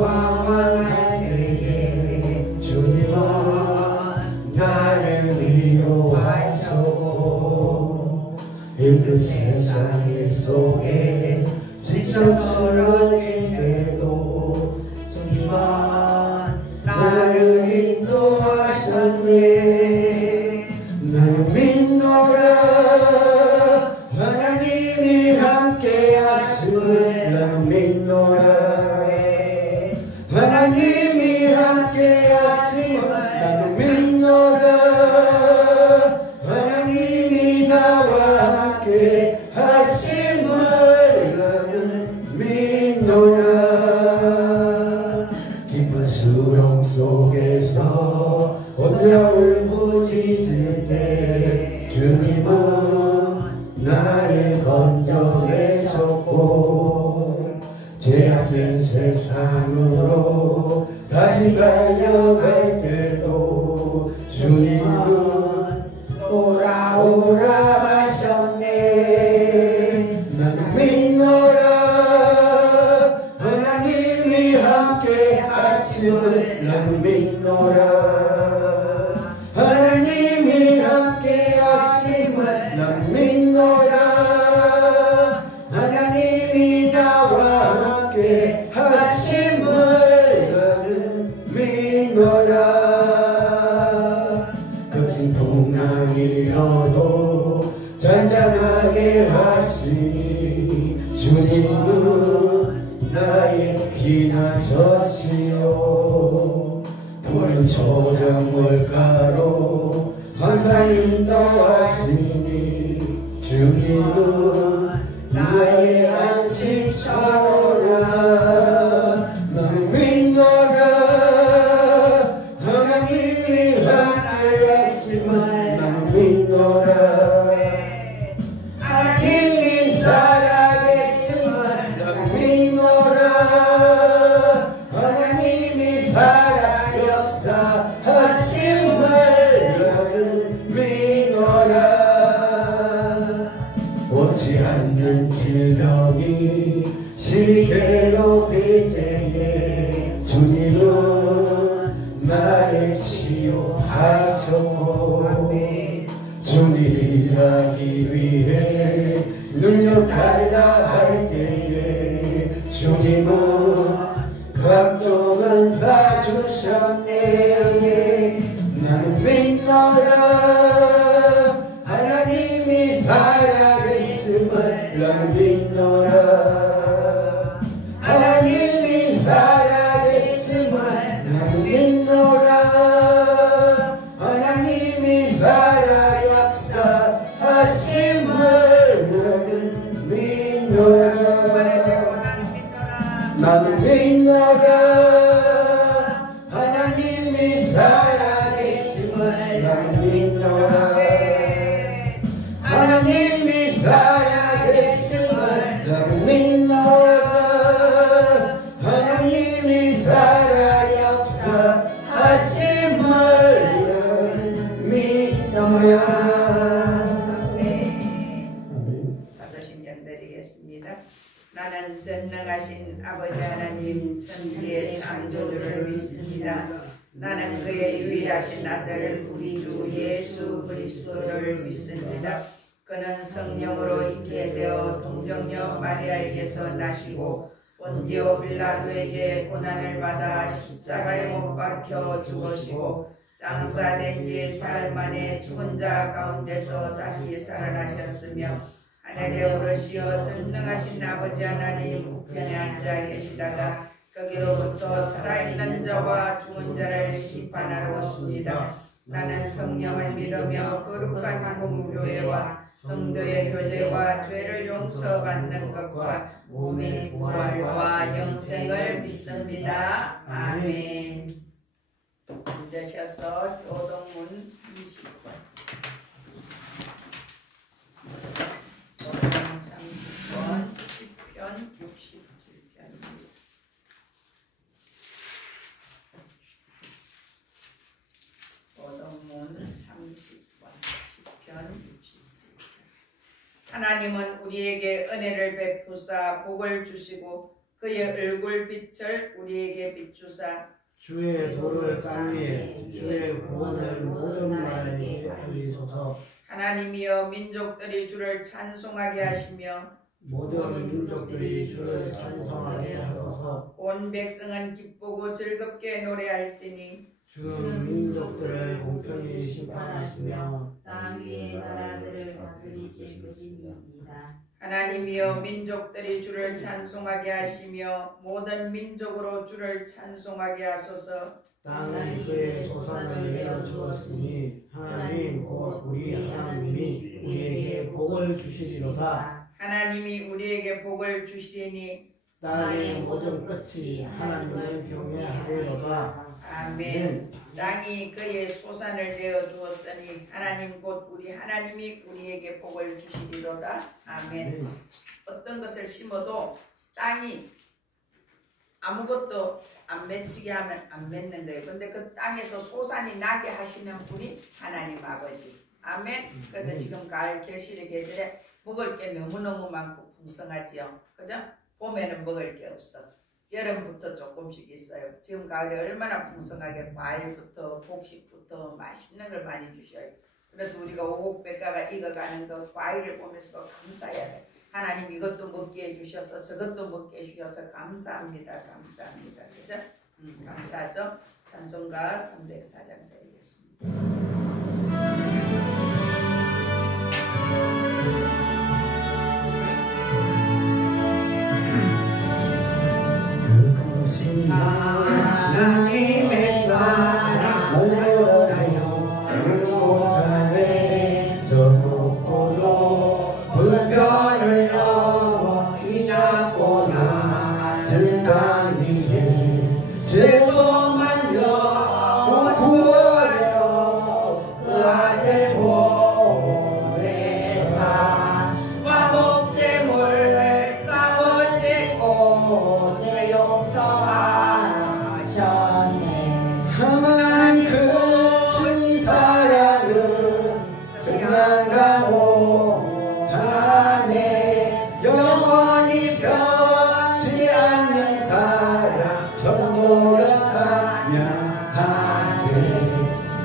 방황할 때에 주님은 나를 위로하셨고 힘든 세상 일 속에 지쳐 쓰러질 때도 주님은 나를 인도하셨네. 나는 믿노라 하나님이 함께 하심을. 나는 믿노라 하나님이 함께 하심을. 나는 믿노라 하나님이 나와 함께 하심을. 나는 믿노라. 깊은 수렁 속에서 혼자 울부짖을 때 주님은 나를 건져내셨고 죄악된 세상으로 다시 달려갈 때도 주님은 돌아오라 하셨네. 나는 믿노라 하나님이 함께 하심을. 나는 믿노라 하나님이 함께 하심을. 나는 믿노라 하나님이 나와 함께 하심을. 나는 믿노라. 거친 풍랑이 일어도 잔잔하게 하시니 주님은 나의 피난처시요. 푸른 초장물가로 항상 인도하시니 주님은 나의 안식처로라. 나는 믿노라 하나님이 함께 하심을. 나는 믿노라 하나님이 살아계심을. 나는 믿노라 하나님이 살아 역사하심을. 나는 믿노라. 원치 않는 질병이 심히 괴롭힐 때에 주님은 나를 치유하셨고 주님 일하기 위해 능력달라 할 때에 주님은 각종 은사 주셨네. 나는 믿노라 하나님이 살아계심을. 나는 믿노라 하나님이 살아계심을. 나는 믿노라 하나님이 살아 역사하심을. 나는 믿노라. 나는 믿노라 하나님이 살아계심을. 나는 믿노라 하나님이 살아계심을. 나는 믿노라 하나님이 살아 역사하심을. 나는 믿노라. 사도신경 드리겠습니다. 나는 전능하신 아버지 하나님 천지의 창조주를 믿습니다. 나는 그의 유일하신 아들 우리 주 예수 그리스도를 믿습니다. 그는 성령으로 잉태되어 동정녀 마리아에게서 나시고 본디오 빌라도에게 고난을 받아 십자가에 못 박혀 죽으시고 장사된 지 사흘 만에 죽은 자 가운데서 다시 살아나셨으며 하늘에 오르시어 전능하신 아버지 하나님 우편에 앉아 계시다가 거기로부터 살아있는 자와 죽은 자를 심판하러 오십니다. 나는 성령을 믿으며 거룩한 공교회와 성도의 교제와 죄를 용서받는 것과 몸의 부활과 영생을 믿습니다. 아멘. 앉으셔서 교동문 30권 30권 10편 67편입니다. 교동문 30권 10편 67편. 하나님은 우리에게 은혜를 베푸사 복을 주시고 그의 얼굴 빛을 우리에게 비추사 주의 도를 땅 위에 주의 구원을 모든 나라에게 알리소서. 하나님이여 민족들이 주를 찬송하게 하시며 모든 민족들이 주를 찬송하게 하소서. 온 백성은 기쁘고 즐겁게 노래할지니 주는 민족들을 공평히 심판하시며 땅 위의 나라들을 다스리실 것입니다. 하나님이여 민족들이 주를 찬송하게 하시며 모든 민족으로 주를 찬송하게 하소서. 땅은 그의 소산을 내어주었으니 하나님 곧 우리 하나님이 우리에게 복을 주시리로다. 하나님이 우리에게 복을 주시리니 땅의 모든 끝이 하나님을 경외하리로다. 아멘. 땅이 그의 소산을 내어 주었으니 하나님 곧 우리 하나님이 우리에게 복을 주시리로다. 아멘. 어떤 것을 심어도 땅이 아무것도 안 맺히게 하면 안 맺는 거예요. 근데 그 땅에서 소산이 나게 하시는 분이 하나님 아버지. 아멘. 그래서 지금 가을 결실의 계절에 먹을 게 너무너무 많고 풍성하지요. 그죠? 봄에는 먹을 게 없어. 여름부터 조금씩 있어요. 지금 가을에 얼마나 풍성하게 과일부터 곡식부터 맛있는 걸 많이 주셔요. 그래서 우리가 오곡백과가 익어가는 그 과일을 보면서 감사해야 돼. 하나님 이것도 먹게 해주셔서 저것도 먹게 해주셔서 감사합니다. 감사합니다. 그죠? 감사하죠? 찬송가 304장 드리겠습니다. 하나님의 사랑 모여다요 불못하네 저 높고도 불변을 넘어 이 낮고 낮은 땅 위에 죄로만 영원 구하려 그 아들 보내사 화목제물 싹을 씻고 죄 용서하셨네. 하나님 큰 사랑은 정량가 못하네. 영원히 변치 않는 사랑 성도여 찬양하세.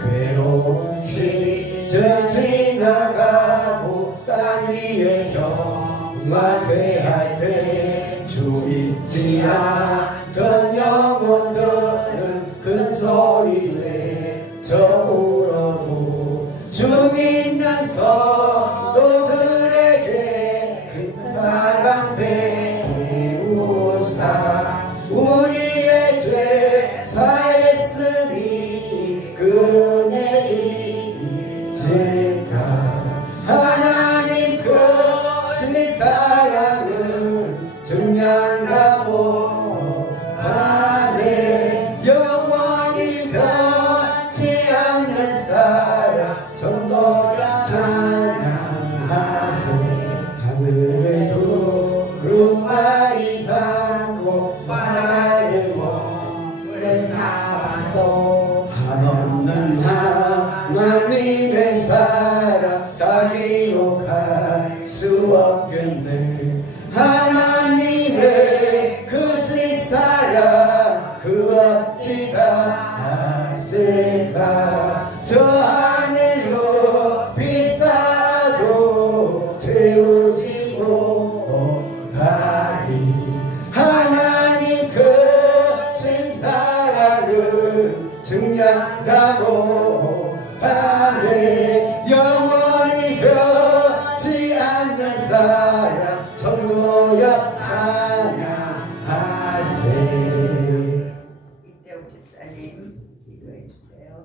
괴로운 시절 지나가고 땅 위에 평화세할 때 주 잊지 않던 영혼들은 큰 소리 외쳐 울어도 주 믿는 성도들에게 큰 사랑 베푸사 우리의 죄 사했으니 그네 잊을까. 하나님 크신 사랑은 정량가 못하네. 영원히 변치 않는 사랑 성도여 찬양하세. 하늘을 두루마리 삼고 바다를 몸을 삼아도 한없는 하나님의 사랑 다 기록할 수 없겠네. 하나님의 크신 사랑 그 어찌 다 아실까. 저 하늘로 비싸도 채우지 못하리. 하나님 크신 사랑은 증량다 못하네. 영원히 변치 않는 사랑 성도여 찬양하세. 이태욱 집사님 기도해 주세요.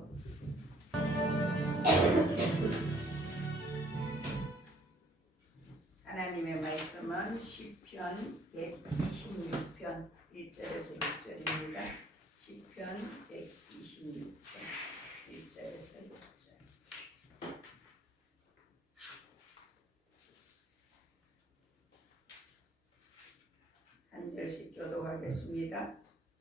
하나님의 말씀은 시편 126편 1절에서 6절입니다. 시편 126편 1절에서 6절. 한 절씩 교독하겠습니다.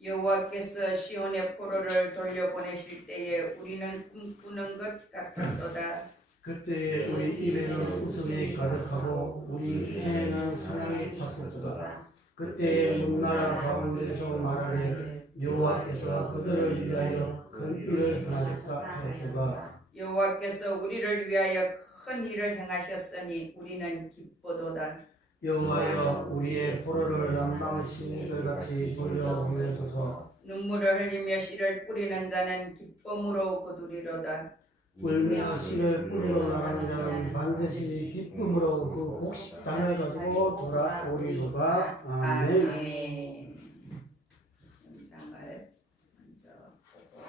여호와께서 시온의 포로를 돌려보내실 때에 우리는 꿈꾸는 것 같았도다. 그때 우리 입에는 웃음이 가득하고 우리 혀에는 찬양이 찼었도다. 그때 문나라 가운데서 말하되 여호와께서 그들을 위하여 큰 일을 행하셨다 하였도다. 여호와께서 우리를 위하여 큰 일을 행하셨으니 우리는 기뻐도다. 여호와여 우리의 포로를 남방신들 같이 돌려보내소서. 눈물을 흘리며 씨를 뿌리는 자는 기쁨으로 거두리로다. 울며 씨를 뿌리러 나가는 자는 반드시 기쁨으로 그 곡식단을 가지고 돌아오리로다. 아멘. 아멘. 영상을 먼저 보고.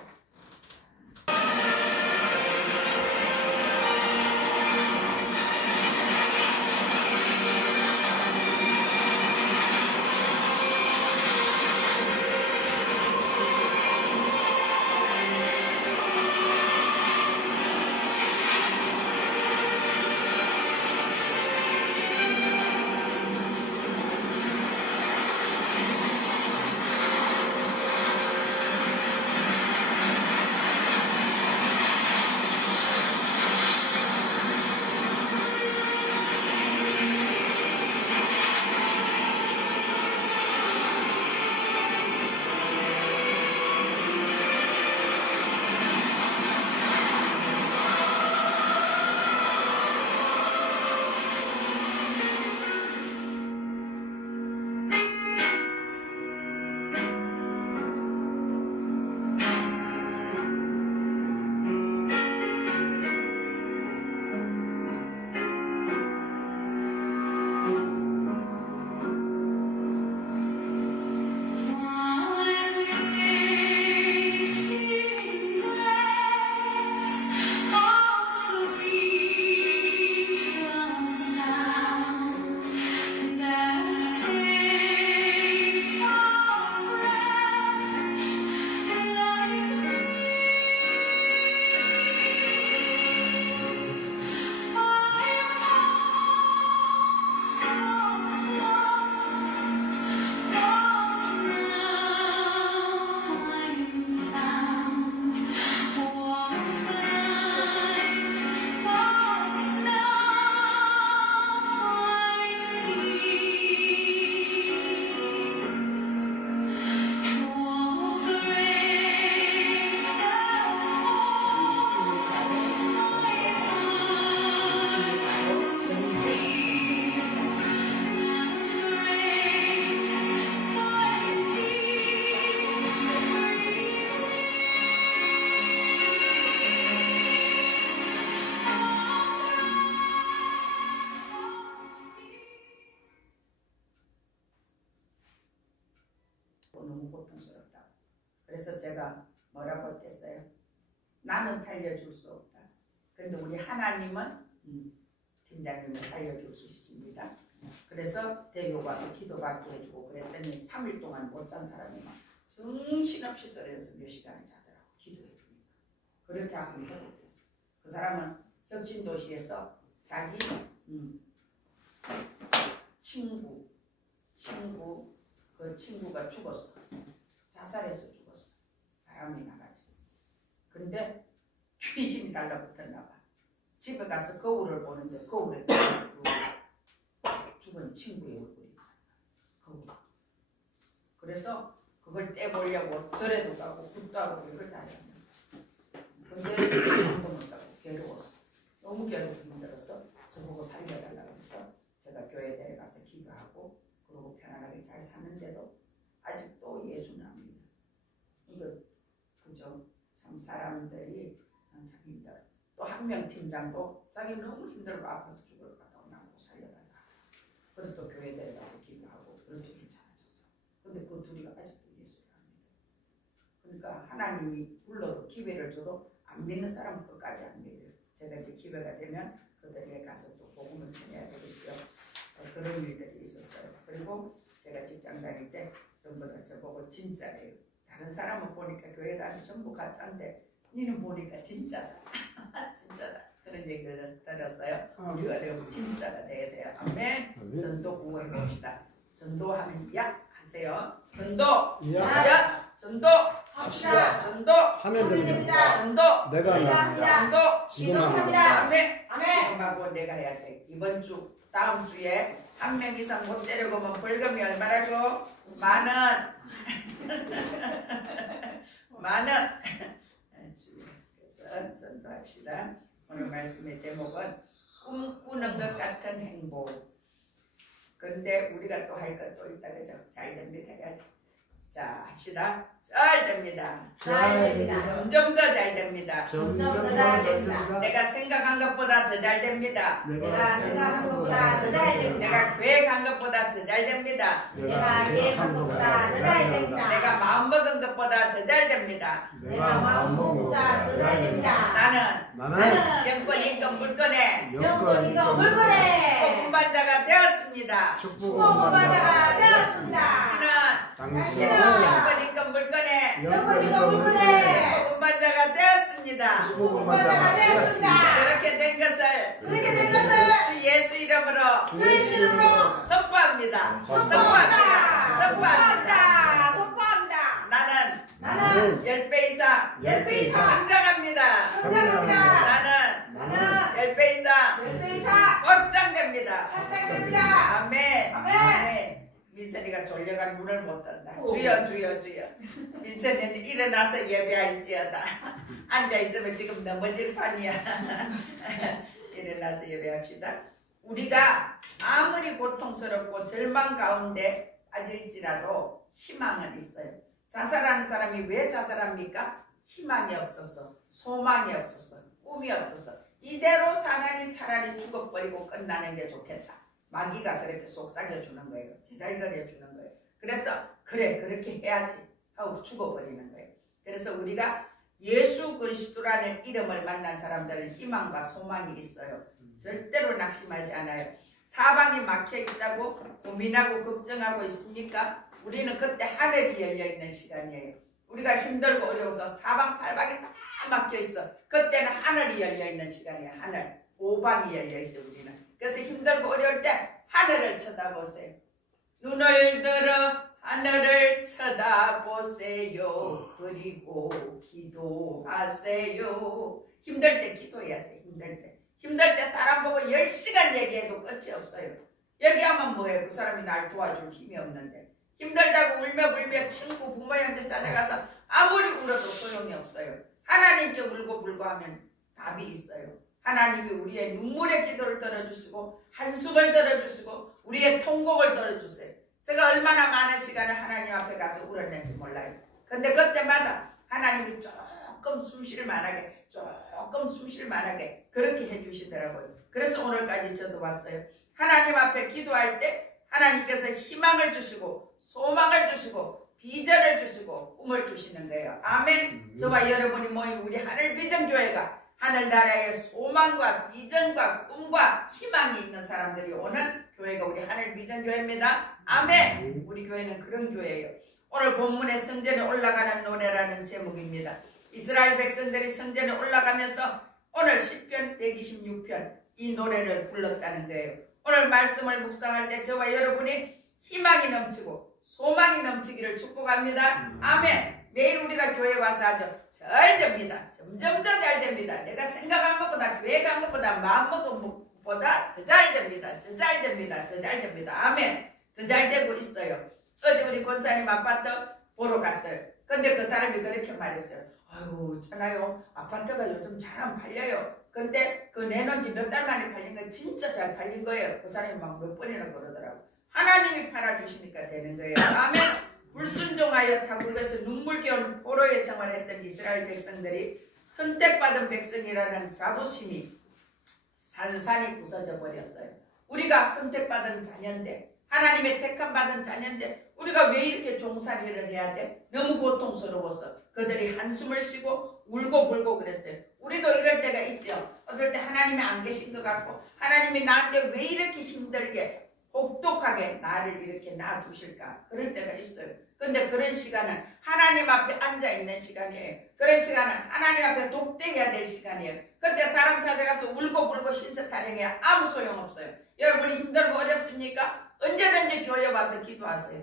너무 고통스럽다. 그래서 제가 뭐라고 했겠어요? 나는 살려줄 수 없다. 그런데 우리 하나님은 팀장님을 살려줄 수 있습니다. 그래서 대교가 와서 기도받게 해주고 그랬더니 3일 동안 못 잔 사람이 막 정신없이 쓰러져서 몇 시간을 자더라고. 기도해주니까. 그렇게 하고 회복됐어. 그 사람은 혁신도시에서 자기 친구 그 친구가 죽었어. 자살해서 죽었어. 바람이 나가지고. 근데 귀신이 달라붙었나 봐. 집에 가서 거울을 보는데 거울에 죽은 친구의 얼굴이 거울. 그래서 그걸 떼보려고 절에도 가고 굿도 하고 이걸 다 했는데 근데 잠도 못 자고 괴로웠어. 너무 괴롭고 힘들어서 저보고 살려달라고 해서 제가 교회에 데려가서 기도하고 그리고 편안하게 잘 사는데도 아직도 예수는 안 믿어. 이거 그죠? 참 사람들이 참 힘들어. 또 한 명 팀장도 자기 너무 힘들고 아파서 죽을 것 같다고 나보고 살려달라. 그래도 또 교회에 데려가서 기도하고 그래도 괜찮아졌어. 근데 그 둘이 아직도 예수를 안 믿어. 그러니까 하나님이 불러도 기회를 줘도 안 믿는 사람은 끝까지 안 믿어요. 제가 이제 기회가 되면 그들에게 가서 또 복음을 전해야 되겠죠. 그런 일들이 있었어요. 그리고 제가 직장 다닐 때 전부 다 저보고 진짜래요. 다른 사람은 보니까 교회 다니 전부 가짜인데 니는 보니까 진짜다. 진짜다. 그런 얘기를 들었어요. 우리가 되고 진짜가 돼야 돼요. 아멘. 전도 구호해 봅시다. 전도하면 약 하세요. 전도 약 전도 합시다. 전도 하면 됩니다. 전도 내가 합니다. 전도 지금 합니다. 아멘. 아멘. 지금 하고 내가 해야 돼. 이번 주 다음 주에 한 명 이상 못 데리고 오면 벌금이 얼마라고? 10,000원. 10,000원. 그래서 전도합시다. 오늘 말씀의 제목은 꿈꾸는 것 같은 행복. 근데 우리가 또 할 것도 있다 그죠? 잘 됩니다 해야지. 자 합시다. 잘 됩니다. 잘 됩니다. 점점 더 잘 됩니다. 점점 더 잘 됩니다. 내가 생각한 것보다 더 잘 됩니다. 내가 생각한 것보다 더 잘 됩니다. 내가 계획한 것보다 더 잘 됩니다. 내가 계획한 것보다 더 잘 됩니다. 내가 마음먹은 것보다 더 잘 됩니다. 내가 마음먹은 것보다 더 잘 됩니다. 나는 영권 인권 물건에 영권 인권 물건에 축복 운반자가 되었습니다. 축복 운반자가 되었습니다. 당신은 영권 인권 물건에 영권 인권 물건에 축복 운반자가 되었습니다. 축복 운반자가 되었습니다. 그렇게 된 것을 주 예수 이름으로 주 예수 이름으로 선포합니다. 선포합니다. 선포합니다. 선포합니다. 나는 10배 이상 10배 이상 성장합니다. 성장합니다. 나는 10배 이상 10배 이상 확장됩니다. 확장됩니다. 아멘. 아멘. 민선이가 졸려가 눈을 못 뜬다. 오. 주여. 민선이는 일어나서 예배할지어다. 앉아있으면 지금 넘어질 판이야. 일어나서 예배합시다. 우리가 아무리 고통스럽고 절망 가운데 빠질지라도 희망은 있어요. 자살하는 사람이 왜 자살합니까? 희망이 없어서, 소망이 없어서, 꿈이 없어서. 이대로 사나니 차라리 죽어버리고 끝나는 게 좋겠다. 마귀가 그렇게 속삭여주는 거예요. 제잘거려주는 거예요. 그래서 그래 그렇게 해야지 하고 죽어버리는 거예요. 그래서 우리가 예수 그리스도라는 이름을 만난 사람들은 희망과 소망이 있어요. 절대로 낙심하지 않아요. 사방이 막혀있다고 고민하고 걱정하고 있습니까? 우리는 그때 하늘이 열려있는 시간이에요. 우리가 힘들고 어려워서 사방팔방이 다 막혀있어. 그때는 하늘이 열려있는 시간이에요. 하늘. 오방이 열려있어요. 우리는. 그래서 힘들고 어려울 때 하늘을 쳐다보세요. 눈을 들어 하늘을 쳐다보세요. 그리고 기도하세요. 힘들 때 기도해야 돼. 힘들 때 사람 보고 10시간 얘기해도 끝이 없어요. 얘기하면 뭐해? 그 사람이 날 도와줄 힘이 없는데. 힘들다고 울며 친구 부모 형제 찾아가서 아무리 울어도 소용이 없어요. 하나님께 울고 하면 답이 있어요. 하나님이 우리의 눈물의 기도를 들어주시고 한숨을 들어주시고 우리의 통곡을 들어주세요. 제가 얼마나 많은 시간을 하나님 앞에 가서 울었는지 몰라요. 근데 그때마다 하나님이 조금 숨쉴 만하게 그렇게 해주시더라고요. 그래서 오늘까지 저도 왔어요. 하나님 앞에 기도할 때 하나님께서 희망을 주시고 소망을 주시고 비전을 주시고 꿈을 주시는 거예요. 아멘. 저와 여러분이 모인 우리 하늘비전교회가 하늘나라의 소망과 비전과 꿈과 희망이 있는 사람들이 오는 교회가 우리 하늘비전교회입니다. 아멘. 우리 교회는 그런 교회예요. 오늘 본문의 성전에 올라가는 노래라는 제목입니다. 이스라엘 백성들이 성전에 올라가면서 오늘 시편 126편 이 노래를 불렀다는 거예요. 오늘 말씀을 묵상할 때 저와 여러분이 희망이 넘치고 소망이 넘치기를 축복합니다. 아멘. 매일 우리가 교회 와서 하죠. 잘 됩니다. 점점 더 잘 됩니다. 내가 생각한 것보다 계획한 것보다 마음먹은 것보다 더 잘 됩니다. 더 잘 됩니다. 아멘. 더 잘 되고 있어요. 어제 우리 권사님 아파트 보러 갔어요. 근데 그 사람이 그렇게 말했어요. 아유 있잖아요. 아파트가 요즘 잘 안 팔려요. 근데 그 내놓은 지 몇 달 만에 팔린 거 진짜 잘 팔린 거예요. 그 사람이 막 몇 번이나 그러더라고. 하나님이 팔아주시니까 되는 거예요. 아멘. 불순종하여 타국에서 눈물겨운 포로의 생활했던 이스라엘 백성들이 선택받은 백성이라는 자부심이 산산이 부서져 버렸어요. 우리가 선택받은 자녀인데 하나님의 택함받은 자녀인데 우리가 왜 이렇게 종살이를 해야 돼? 너무 고통스러워서 그들이 한숨을 쉬고 울고 불고 그랬어요. 우리도 이럴 때가 있죠. 어떨 때 하나님이 안 계신 것 같고 하나님이 나한테 왜 이렇게 힘들게 혹독하게 나를 이렇게 놔두실까? 그럴 때가 있어요. 근데 그런 시간은 하나님 앞에 앉아있는 시간이에요. 그런 시간은 하나님 앞에 독대해야 될 시간이에요. 그때 사람 찾아가서 울고 불고 신세타령해야 아무 소용없어요. 여러분이 힘들고 어렵습니까? 언제든지 교회 와서 기도하세요.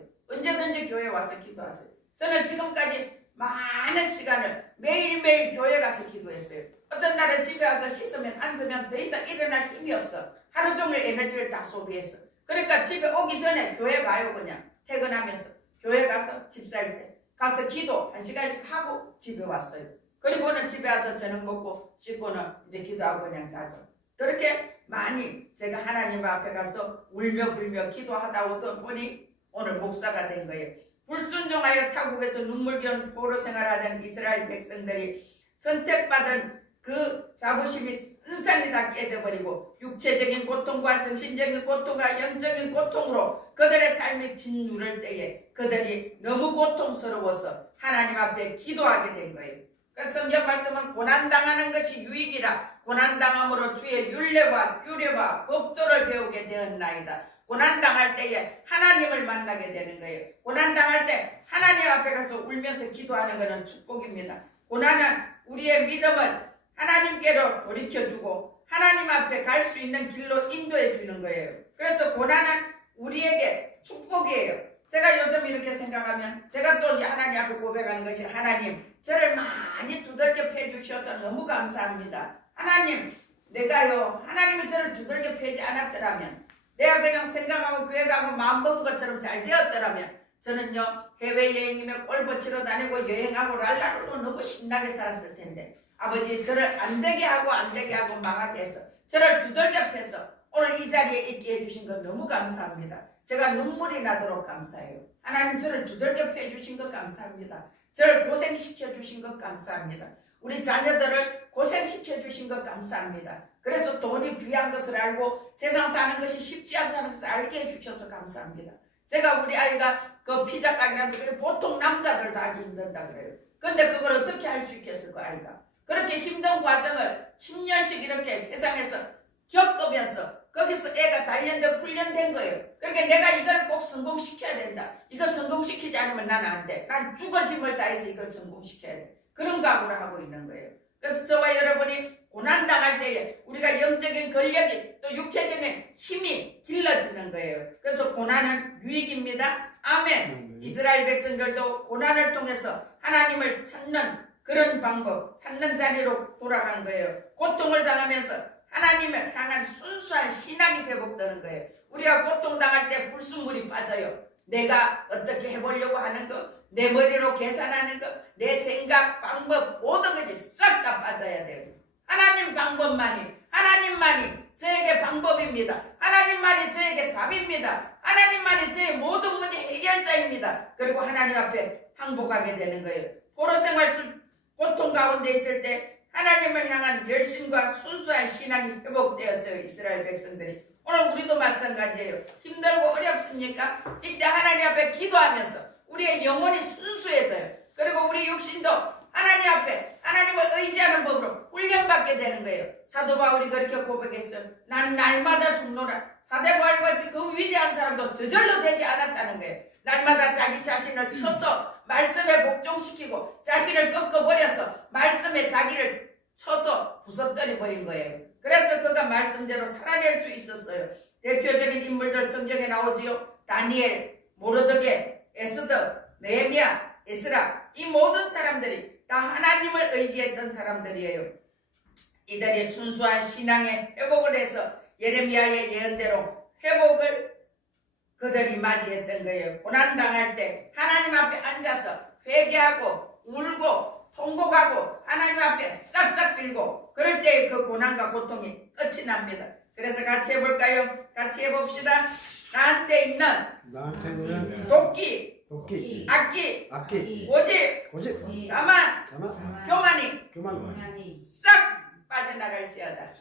저는 지금까지 많은 시간을 매일매일 교회 가서 기도했어요. 어떤 날은 집에 와서 씻으면 앉으면 더 이상 일어날 힘이 없어. 하루 종일 에너지를 다 소비했어. 그러니까 집에 오기 전에 교회 가요. 그냥 퇴근하면서 교회 가서 집 살 때 가서 기도 1시간씩 하고 집에 왔어요. 그리고는 집에 와서 저녁 먹고 씻고는 이제 기도하고 그냥 자죠. 그렇게 많이 제가 하나님 앞에 가서 울며 불며 기도하다 오던 보니 오늘 목사가 된 거예요. 불순종하여 타국에서 눈물겨운 포로 생활하던 이스라엘 백성들이 선택받은 그 자부심이 은산이 다 깨져버리고 육체적인 고통과 정신적인 고통과 영적인 고통으로 그들의 삶이 짓누를 때에 그들이 너무 고통스러워서 하나님 앞에 기도하게 된 거예요. 그래서 성경 말씀은 고난당하는 것이 유익이라 고난당함으로 주의 율례와 규례와 법도를 배우게 되었나이다. 고난당할 때에 하나님을 만나게 되는 거예요. 고난당할 때 하나님 앞에 가서 울면서 기도하는 것은 축복입니다. 고난은 우리의 믿음을 하나님께로 돌이켜주고 하나님 앞에 갈 수 있는 길로 인도해 주는 거예요. 그래서 고난은 우리에게 축복이에요. 제가 요즘 이렇게 생각하면 제가 또 하나님 앞에 고백하는 것이 하나님 저를 많이 두들겨 패주셔서 너무 감사합니다. 하나님 내가요 하나님이 저를 두들겨 패지 않았더라면 내가 그냥 생각하고 교회 가고 마음먹은 것처럼 잘 되었더라면 저는요 해외여행이며 골보치러 다니고 여행하고 랄랄로 너무 신나게 살았을 텐데 아버지 저를 안되게 하고 망하게 해서 저를 두들겨 패서 오늘 이 자리에 있게 해주신 것 너무 감사합니다. 제가 눈물이 나도록 감사해요. 하나님 저를 두들겨 패주신 것 감사합니다. 저를 고생시켜 주신 것 감사합니다. 우리 자녀들을 고생시켜 주신 것 감사합니다. 그래서 돈이 귀한 것을 알고 세상 사는 것이 쉽지 않다는 것을 알게 해주셔서 감사합니다. 제가 우리 아이가 그 피자 가게라는데 보통 남자들도 하기 힘든다 그래요. 근데 그걸 어떻게 할 수 있겠어 그 아이가. 그렇게 힘든 과정을 10년씩 이렇게 세상에서 겪으면서 거기서 애가 단련되고 훈련된 거예요. 그러니까 내가 이걸 꼭 성공시켜야 된다. 이거 성공시키지 않으면 나는 안 돼. 난 죽을 힘을 다해서 이걸 성공시켜야 돼. 그런 각오를 하고 있는 거예요. 그래서 저와 여러분이 고난당할 때에 우리가 영적인 권력이 또 육체적인 힘이 길러지는 거예요. 그래서 고난은 유익입니다. 아멘. 이스라엘 백성들도 고난을 통해서 하나님을 찾는 그런 방법, 찾는 자리로 돌아간 거예요. 고통을 당하면서 하나님을 향한 순수한 신앙이 회복되는 거예요. 우리가 고통당할 때 불순물이 빠져요. 내가 어떻게 해보려고 하는 거, 내 머리로 계산하는 거, 내 생각, 방법 모든 것이 싹 다 빠져야 돼요. 하나님 방법만이, 하나님만이 저에게 방법입니다. 하나님만이 저에게 답입니다. 하나님만이 저의 모든 문제 해결자입니다. 그리고 하나님 앞에 항복하게 되는 거예요. 포로생활 고통 가운데 있을 때 하나님을 향한 열심과 순수한 신앙이 회복되었어요. 이스라엘 백성들이. 오늘 우리도 마찬가지예요. 힘들고 어렵습니까? 이때 하나님 앞에 기도하면서 우리의 영혼이 순수해져요. 그리고 우리 육신도 하나님 앞에 하나님을 의지하는 법으로 훈련받게 되는 거예요. 사도 바울이 그렇게 고백했어요. 난 날마다 죽노라. 사도 바울같이 그 위대한 사람도 저절로 되지 않았다는 거예요. 날마다 자기 자신을 쳐서 말씀에 복종시키고 자신을 꺾어버려서 말씀에 자기를 쳐서 부서뜨려 버린 거예요. 그래서 그가 말씀대로 살아낼 수 있었어요. 대표적인 인물들 성경에 나오지요. 다니엘, 모르드게, 에스더, 느헤미야, 에스라 이 모든 사람들이 다 하나님을 의지했던 사람들이에요. 이들이 순수한 신앙의 회복을 해서 예레미야의 예언대로 회복을 그들이 맞이했던 거예요. 고난당할 때 하나님 앞에 앉아서 회개하고 울고 통곡하고 하나님 앞에 싹싹 빌고 그럴 때 그 고난과 고통이 끝이 납니다. 그래서 같이 해볼까요? 같이 해봅시다. 나한테 있는 도끼, 악기, 고집, 자만, 교만이 싹 빠져나갈지어다.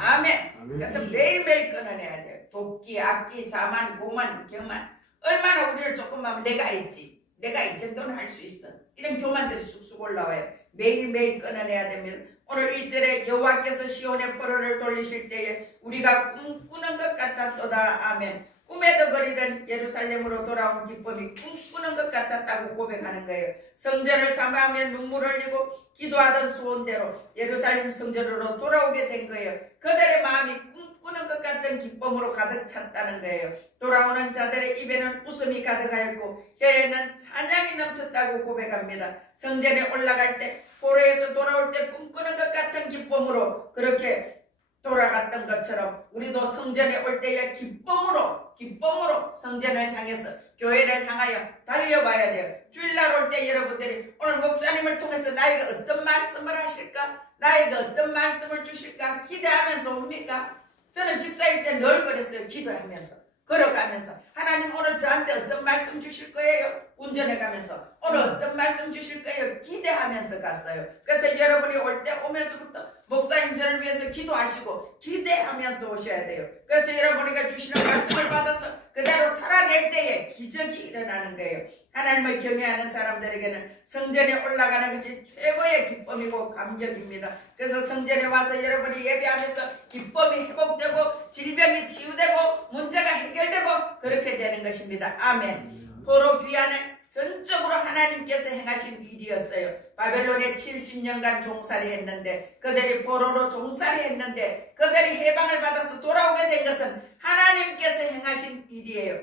아멘. 그래서 매일매일 끊어내야 돼요. 도끼, 악기, 자만, 고만, 교만. 얼마나 우리를 조금 하면 내가 있지. 내가 이 정도는 할 수 있어. 이런 교만들이 쑥쑥 올라와요. 매일매일 끊어내야 됩니다. 오늘 1절에 여호와께서 시온의 포로를 돌리실 때에 우리가 꿈꾸는 것 같았도다. 아멘. 꿈에도 그리던 예루살렘으로 돌아온 기쁨이 꿈꾸는 것 같았다고 고백하는 거예요. 성전을 사모하며 눈물 흘리고 기도하던 소원대로 예루살렘 성전으로 돌아오게 된 거예요. 그들의 마음이 꿈꾸는 것 같은 기쁨으로 가득 찼다는 거예요. 돌아오는 자들의 입에는 웃음이 가득하였고 혀에는 찬양이 넘쳤다고 고백합니다. 성전에 올라갈 때 포로에서 돌아올 때 꿈꾸는 것 같은 기쁨으로 그렇게 돌아갔던 것처럼 우리도 성전에 올 때에 기쁨으로 성전을 향해서 교회를 향하여 달려봐야 돼요. 주일날 올 때 여러분들이 오늘 목사님을 통해서 나에게 어떤 말씀을 하실까? 나에게 어떤 말씀을 주실까? 기대하면서 옵니까? 저는 집사일 때 늘 그랬어요. 기도하면서 걸어가면서 하나님 오늘 저한테 어떤 말씀 주실 거예요? 운전해 가면서 오늘 어떤 말씀 주실 거예요? 기대하면서 갔어요. 그래서 여러분이 올 때 오면서부터 목사님 저를 위해서 기도하시고 기대하면서 오셔야 돼요. 그래서 여러분이가 주시는 말씀을 받아서 그대로 살아낼 때에 기적이 일어나는 거예요. 하나님을 경외하는 사람들에게는 성전에 올라가는 것이 최고의 기쁨이고 감격입니다. 그래서 성전에 와서 여러분이 예배하면서 기쁨이 회복되고 질병이 치유되고 문제가 해결되고 그렇게 되는 것입니다. 아멘. 포로 귀환을 전적으로 하나님께서 행하신 일이었어요. 바벨론에 70년간 종살이 했는데 그들이 포로로 종살이 했는데 그들이 해방을 받아서 돌아오게 된 것은 하나님께서 행하신 일이에요.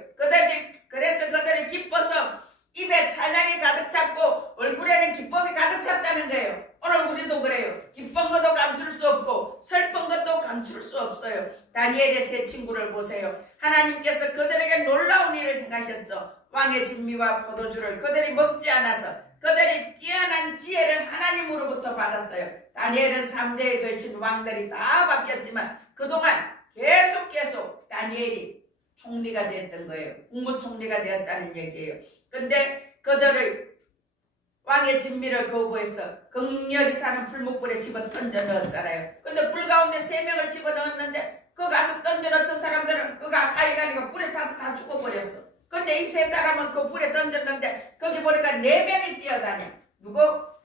그래서 그들이 기뻐서 입에 찬양이 가득 찼고 얼굴에는 기쁨이 가득 찼다는 거예요. 오늘 우리도 그래요. 기쁜 것도 감출 수 없고 슬픈 것도 감출 수 없어요. 다니엘의 세 친구를 보세요. 하나님께서 그들에게 놀라운 일을 행하셨죠. 왕의 진미와 포도주를 그들이 먹지 않아서 그들이 뛰어난 지혜를 하나님으로부터 받았어요. 다니엘은 3대에 걸친 왕들이 다 바뀌었지만 그동안 계속 다니엘이 총리가 됐던 거예요. 국무총리가 되었다는 얘기예요. 근데 그들을 왕의 진미를 거부해서 극렬히 타는 풀무불에 집어 던져 넣었잖아요. 근데 불 가운데 3명을 집어 넣었는데 그 가서 던져 넣었던 사람들은 그 가까이 가니까 불에 타서 다 죽어버렸어. 근데 이 3사람은 그 불에 던졌는데 거기 보니까 4명이 뛰어다녀. 누구?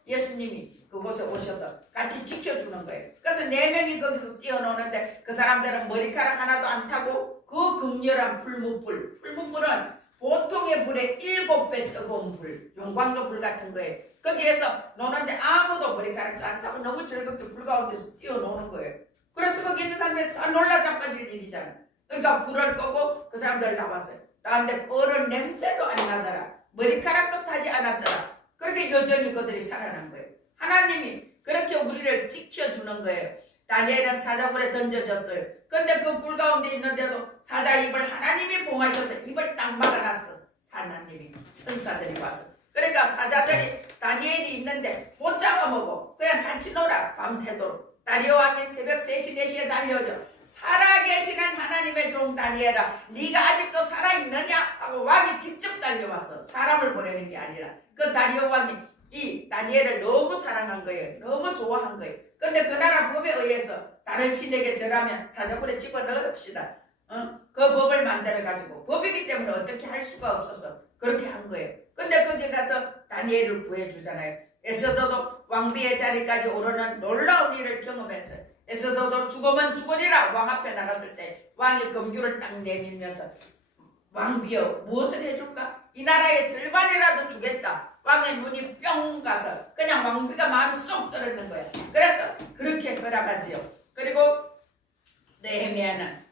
예수님이 그곳에 오셔서 같이 지켜주는 거예요. 그래서 4명이 거기서 뛰어노는데 그 사람들은 머리카락 하나도 안 타고 그 극렬한 풀무불은 보통의 불에 7배 뜨거운 불, 용광로 불 같은 거예요. 거기에서 노는데 아무도 머리카락도 안 타고 너무 즐겁게 불 가운데서 뛰어노는 거예요. 그래서 거기 있는 사람들이 다 놀라 자빠질 일이잖아요. 그러니까 불을 끄고 그 사람들 나왔어요. 나한테 끓은 냄새도 안 나더라. 머리카락도 타지 않았더라. 그렇게 여전히 그들이 살아난 거예요. 하나님이 그렇게 우리를 지켜주는 거예요. 다니엘은 사자굴에 던져졌어요. 근데 그 불 가운데 있는데도 사자 입을 하나님이 봉하셔서 입을 딱 막아놨어. 하나님이 천사들이 와서. 그러니까 사자들이 다니엘이 있는데 못 잡아먹어. 그냥 같이 놀아. 밤새도록. 다리오 왕이 새벽 3시 4시에 달려오죠. 살아계시는 하나님의 종 다니엘아, 네가 아직도 살아있느냐? 하고 왕이 직접 달려왔어. 사람을 보내는 게 아니라. 그 다리오 왕이 이 다니엘을 너무 사랑한 거예요. 너무 좋아한 거예요. 근데 그 나라 법에 의해서 다른 신에게 절하면 사자굴에 집어넣읍시다. 그 법을 만들어가지고 법이기 때문에 어떻게 할 수가 없어서 그렇게 한 거예요. 근데 거기 가서 다니엘을 구해주잖아요. 에스더도 왕비의 자리까지 오르는 놀라운 일을 경험했어요. 에스더도 죽으면 죽으리라 왕 앞에 나갔을 때 왕이 검규를 딱 내밀면서 왕비여 무엇을 해줄까? 이 나라의 절반이라도 주겠다. 왕의 눈이 뿅 가서 그냥 왕비가 마음이 쏙 들었는 거야. 그래서 그렇게 허락하지요. 그리고 느헤미야는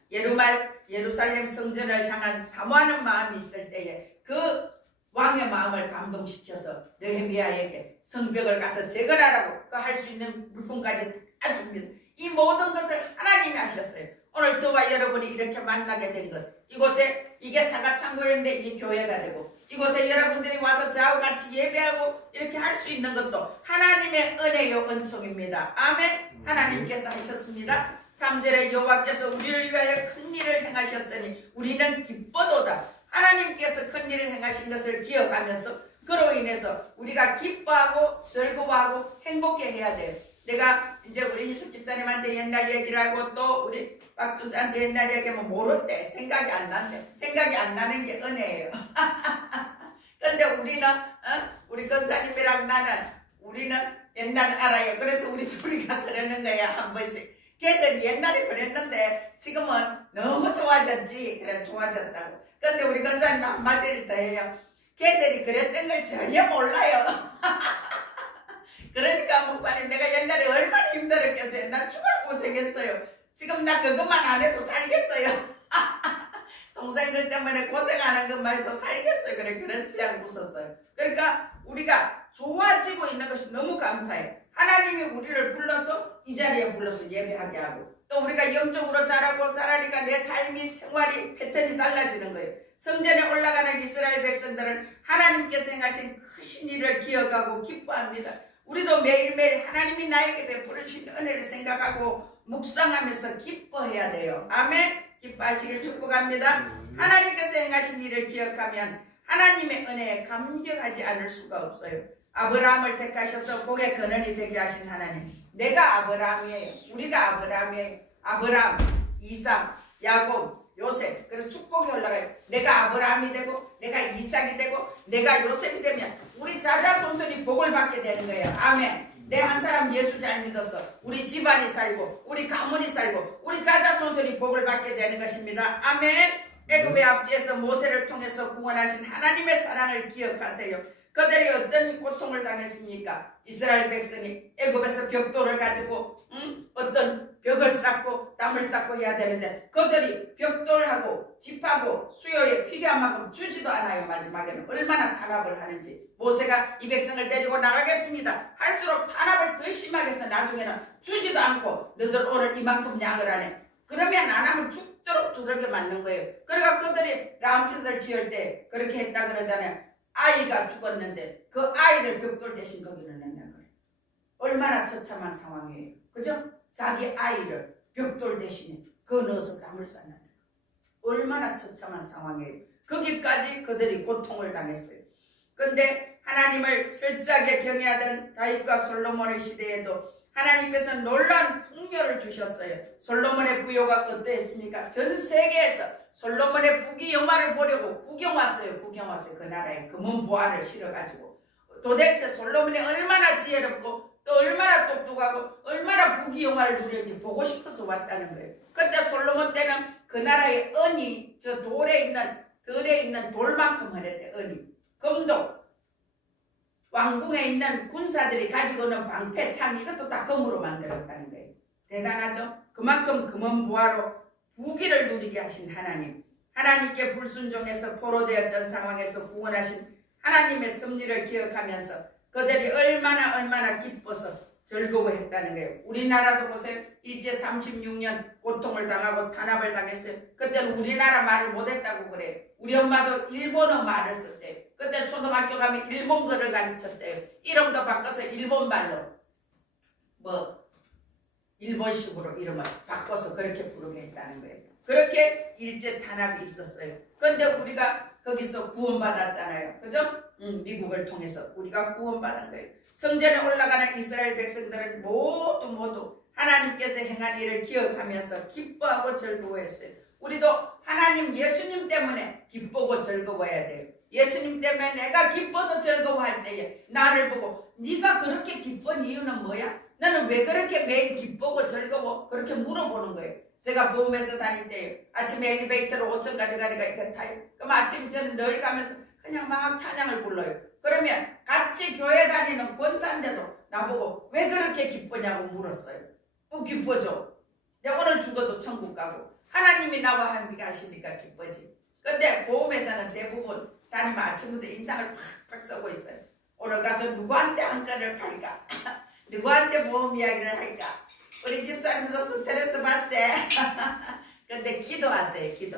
예루살렘 성전을 향한 사모하는 마음이 있을 때에 그 왕의 마음을 감동시켜서 느헤미야에게 성벽을 가서 재건하라고 그 할 수 있는 물품까지 다 줍니다. 이 모든 것을 하나님이 하셨어요. 오늘 저와 여러분이 이렇게 만나게 된 것, 이곳에 이게 사과창고였는데 이게 교회가 되고 이곳에 여러분들이 와서 저하고 같이 예배하고 이렇게 할 수 있는 것도 하나님의 은혜요 은총입니다. 아멘. 하나님께서 하셨습니다. 3절에 여호와께서 우리를 위하여 큰 일을 행하셨으니 우리는 기뻐도다. 하나님께서 큰 일을 행하신 것을 기억하면서 그로 인해서 우리가 기뻐하고 즐거워하고 행복해 해야 돼요. 내가 이제 우리 희숙 집사님한테 옛날 얘기를 하고 또 우리 박주사한테 옛날 얘기하면 모르대. 생각이 안 난대. 생각이 안 나는 게 은혜예요. 근데 우리는 우리 권사님이랑 나는 우리는 옛날 알아요. 그래서 우리 둘이가 그러는 거야. 한 번씩. 걔들이 옛날에 그랬는데 지금은 너무 좋아졌지. 그래 좋아졌다고. 근데 우리 권사님 한마디를 더 해요. 걔들이 그랬던 걸 전혀 몰라요. 그러니까 목사님 내가 옛날에 얼마나 힘들었겠어요. 나 죽을 고생했어요. 지금 나 그것만 안 해도 살겠어요. 동생들 때문에 고생하는 것만 해도 살겠어요. 그래 그렇지 않고 웃었어요. 그러니까 우리가 좋아지고 있는 것이 너무 감사해요. 하나님이 우리를 불러서 이 자리에 불러서 예배하게 하고 또 우리가 영적으로 자라니까 내 삶이 생활이 패턴이 달라지는 거예요. 성전에 올라가는 이스라엘 백성들은 하나님께서 행하신 크신 일을 기억하고 기뻐합니다. 우리도 매일매일 하나님이 나에게 베풀어 주신 은혜를 생각하고 묵상하면서 기뻐해야 돼요. 아멘. 기뻐하시길 축복합니다. 하나님께서 행하신 일을 기억하면 하나님의 은혜에 감격하지 않을 수가 없어요. 아브라함을 택하셔서 복의 근원이 되게 하신 하나님. 내가 아브라함이에요. 우리가 아브라함이에요. 아브라함, 이삭, 야곱, 요셉. 그래서 축복이 올라가요. 내가 아브라함이 되고 내가 이삭이 되고 내가 요셉이 되면 우리 자자손손이 복을 받게 되는 거예요. 아멘. 내 한 사람 예수 잘 믿어서 우리 집안이 살고 우리 가문이 살고 우리 자자손손이 복을 받게 되는 것입니다. 아멘. 애굽의 앞뒤에서 모세를 통해서 구원하신 하나님의 사랑을 기억하세요. 그들이 어떤 고통을 당했습니까? 이스라엘 백성이 애굽에서 벽돌을 가지고 어떤 벽을 쌓고 담을 쌓고 해야 되는데 그들이 벽돌하고 집하고 수요에 필요한 만큼 주지도 않아요. 마지막에는 얼마나 탄압을 하는지. 모세가 이 백성을 데리고 나가겠습니다. 할수록 탄압을 더 심하게 해서 나중에는 주지도 않고 너들 오늘 이만큼 양을 하네. 그러면 안 하면 죽도록 두들겨 맞는 거예요. 그러니까 그들이 람셋을 지을 때 그렇게 했다 그러잖아요. 아이가 죽었는데 그 아이를 벽돌 대신 거기를 넣는다는 거예요. 얼마나 처참한 상황이에요. 그죠? 자기 아이를 벽돌 대신에 그 넣어서 담을 쌓는다. 얼마나 처참한 상황이에요. 거기까지 그들이 고통을 당했어요. 그런데 하나님을 철저하게 경외하던 다윗과 솔로몬의 시대에도 하나님께서 놀라운 풍요를 주셨어요. 솔로몬의 부요가 어떠했습니까? 전 세계에서 솔로몬의 부귀영화를 보려고 구경 왔어요. 그 나라에 금은 보화를 실어가지고 도대체 솔로몬이 얼마나 지혜롭고 또 얼마나 똑똑하고 얼마나 부귀영화를 누렸는지 보고 싶어서 왔다는 거예요. 그때 솔로몬 때는 그 나라의 은이 저 들에 있는 돌만큼 하랬대. 은이 금도 왕궁에 있는 군사들이 가지고 오는 방패, 창 이것도 다 금으로 만들었다는 거예요. 대단하죠? 그만큼 금은보화로 부귀를 누리게 하신 하나님. 하나님께 불순종해서 포로되었던 상황에서 구원하신 하나님의 섭리를 기억하면서 그들이 얼마나 기뻐서 즐거워했다는 거예요. 우리나라도 보세요. 일제 36년 고통을 당하고 탄압을 당했어요. 그때는 우리나라 말을 못했다고 그래요. 우리 엄마도 일본어 말을 썼대요. 그때 초등학교 가면 일본어를 가르쳤대요. 이름도 바꿔서 일본말로 일본식으로 이름을 바꿔서 그렇게 부르게 했다는 거예요. 그렇게 일제 탄압이 있었어요. 그런데 우리가 거기서 구원받았잖아요. 그죠? 미국을 통해서 우리가 구원받은 거예요. 성전에 올라가는 이스라엘 백성들은 모두 하나님께서 행한 일을 기억하면서 기뻐하고 즐거워했어요. 우리도 하나님 예수님 때문에 기쁘고 즐거워해야 돼요. 예수님 때문에 내가 기뻐서 즐거워할 때에 나를 보고 네가 그렇게 기쁜 이유는 뭐야? 나는 왜 그렇게 매일 기쁘고 즐거워? 그렇게 물어보는 거예요. 제가 보험회사 다닐 때요. 아침에 엘리베이터를 5층까지 가니까 이렇게 타요. 그럼 아침에 저는 늘 가면서 그냥 막 찬양을 불러요. 그러면 같이 교회 다니는 권사인데도 나보고 왜 그렇게 기쁘냐고 물었어요. 기뻐져. 내가 오늘 죽어도 천국 가고 하나님이 나와 함께 하시니까 기쁘지. 근데 보험회사는 대부분 다니면 아침부터 인상을 팍팍 쓰고 있어요. 오늘 가서 누구한테 한 건을 팔까? 누구한테 보험 이야기를 할까? 우리 집사님도 스트레스 받지? 근데 기도하세요. 기도.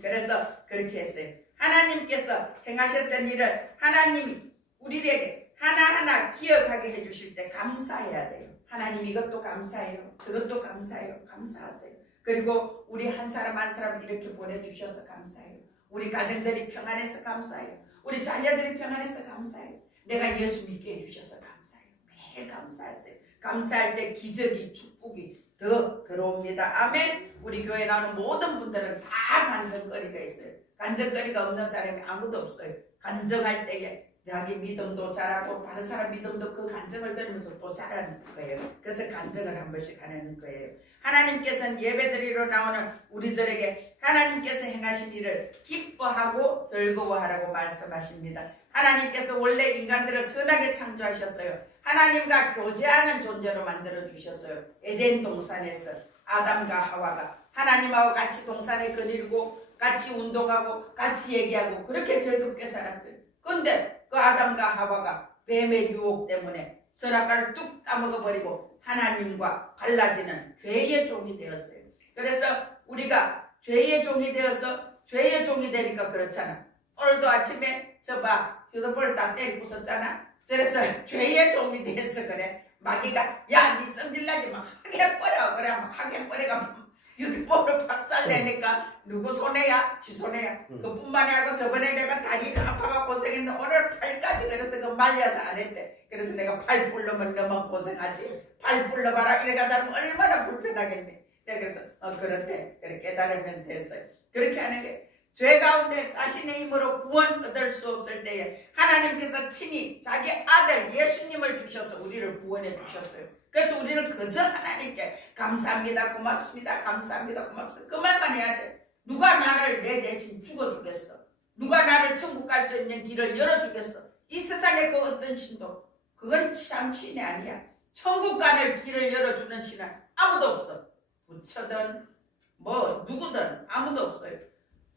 그래서 그렇게 했어요. 하나님께서 행하셨던 일을 하나님이 우리에게 하나하나 기억하게 해주실 때 감사해야 돼요. 하나님 이것도 감사해요. 저것도 감사해요. 감사하세요. 그리고 우리 한 사람 한 사람 이렇게 보내주셔서 감사해요. 우리 가정들이 평안해서 감사해요. 우리 자녀들이 평안해서 감사해요. 내가 예수 믿게 해주셔서 감사해요. 매일 감사하세요. 감사할 때 기적이 축복이 더 들어옵니다. 아멘. 우리 교회 나오는 모든 분들은 다 간증거리가 있어요. 간증거리가 없는 사람이 아무도 없어요. 간증할 때에 자기 믿음도 자라고 다른 사람 믿음도 그 간증을 들으면서 또 자라는 거예요. 그래서 간증을 한 번씩 하는 거예요. 하나님께서는 예배드리러 나오는 우리들에게 하나님께서 행하신 일을 기뻐하고 즐거워하라고 말씀하십니다. 하나님께서 원래 인간들을 선하게 창조하셨어요. 하나님과 교제하는 존재로 만들어 주셨어요. 에덴 동산에서 아담과 하와가 하나님하고 같이 동산에 거닐고 같이 운동하고 같이 얘기하고 그렇게 즐겁게 살았어요. 그런데 그 아담과 하와가 뱀의 유혹 때문에 선악과를 뚝 따먹어버리고 하나님과 갈라지는 죄의 종이 되었어요. 그래서 우리가 죄의 종이 되어서 죄의 종이 되니까 그렇잖아. 오늘도 아침에 저봐 휴대폰을 딱 때리고 썼잖아. 그래서 죄의 종이 돼서 그래. 마귀가 야 니 성질나지 마 하게 버려. 그래 하게 버려가 휴대폰을 박살내니까 누구 손해야? 지 손해야. 그뿐만이 아니고 저번에 내가 다리가 아파가 고생했는데 오늘 팔까지 그래서 그 말려서 안 했대. 그래서 내가 팔 불르면 너무 고생하지. 팔 불러봐라 이래가지고 얼마나 불편하겠니. 내가 그래서 그렇대. 그렇게 깨달으면 됐어요. 그렇게 하는 게 죄 가운데 자신의 힘으로 구원 얻을 수 없을 때에 하나님께서 친히 자기 아들 예수님을 주셔서 우리를 구원해 주셨어요. 그래서 우리는 그저 하나님께 감사합니다 고맙습니다 감사합니다 고맙습니다 그 말만 해야 돼. 누가 나를 내 대신 죽어주겠어. 누가 나를 천국 갈 수 있는 길을 열어주겠어. 이 세상에 그 어떤 신도 그건 참 신이 아니야. 천국 가는 길을 열어주는 신은 아무도 없어. 부처든 뭐 누구든 아무도 없어요.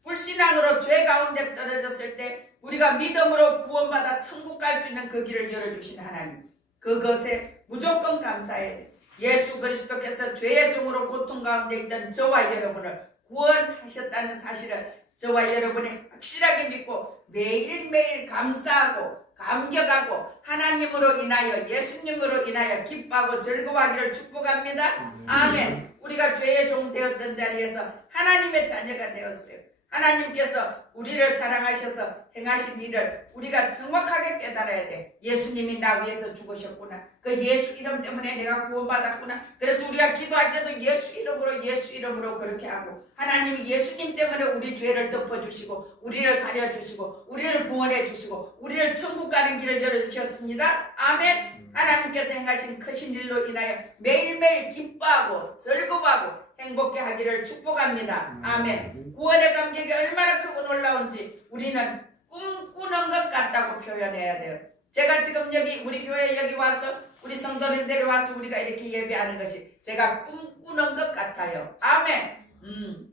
불신앙으로 죄 가운데 떨어졌을 때 우리가 믿음으로 구원받아 천국 갈 수 있는 그 길을 열어주신 하나님, 그것에 무조건 감사해야 돼. 예수 그리스도께서 죄의 종으로 고통 가운데 있던 저와 여러분을 구원하셨다는 사실을 저와 여러분이 확실하게 믿고 매일매일 감사하고 감격하고 하나님으로 인하여 예수님으로 인하여 기뻐하고 즐거워하기를 축복합니다. 아멘. 우리가 죄의 종 되었던 자리에서 하나님의 자녀가 되었어요. 하나님께서 우리를 사랑하셔서 행하신 일을 우리가 정확하게 깨달아야 돼. 예수님이 나 위해서 죽으셨구나. 그 예수 이름 때문에 내가 구원받았구나. 그래서 우리가 기도할 때도 예수 이름으로 그렇게 하고 하나님이 예수님 때문에 우리 죄를 덮어주시고 우리를 가려주시고 우리를 구원해 주시고 우리를 천국 가는 길을 열어주셨습니다. 아멘. 하나님께서 행하신 크신 일로 인하여 매일매일 기뻐하고 즐거워하고 행복해 하기를 축복합니다. 아멘. 구원의 감격이 얼마나 크고 놀라운지 우리는 꿈꾸는 것 같다고 표현해야 돼요. 제가 지금 여기 우리 교회 여기 와서 우리 성도님들이 와서 우리가 이렇게 예배하는 것이 제가 꿈꾸는 것 같아요. 아멘.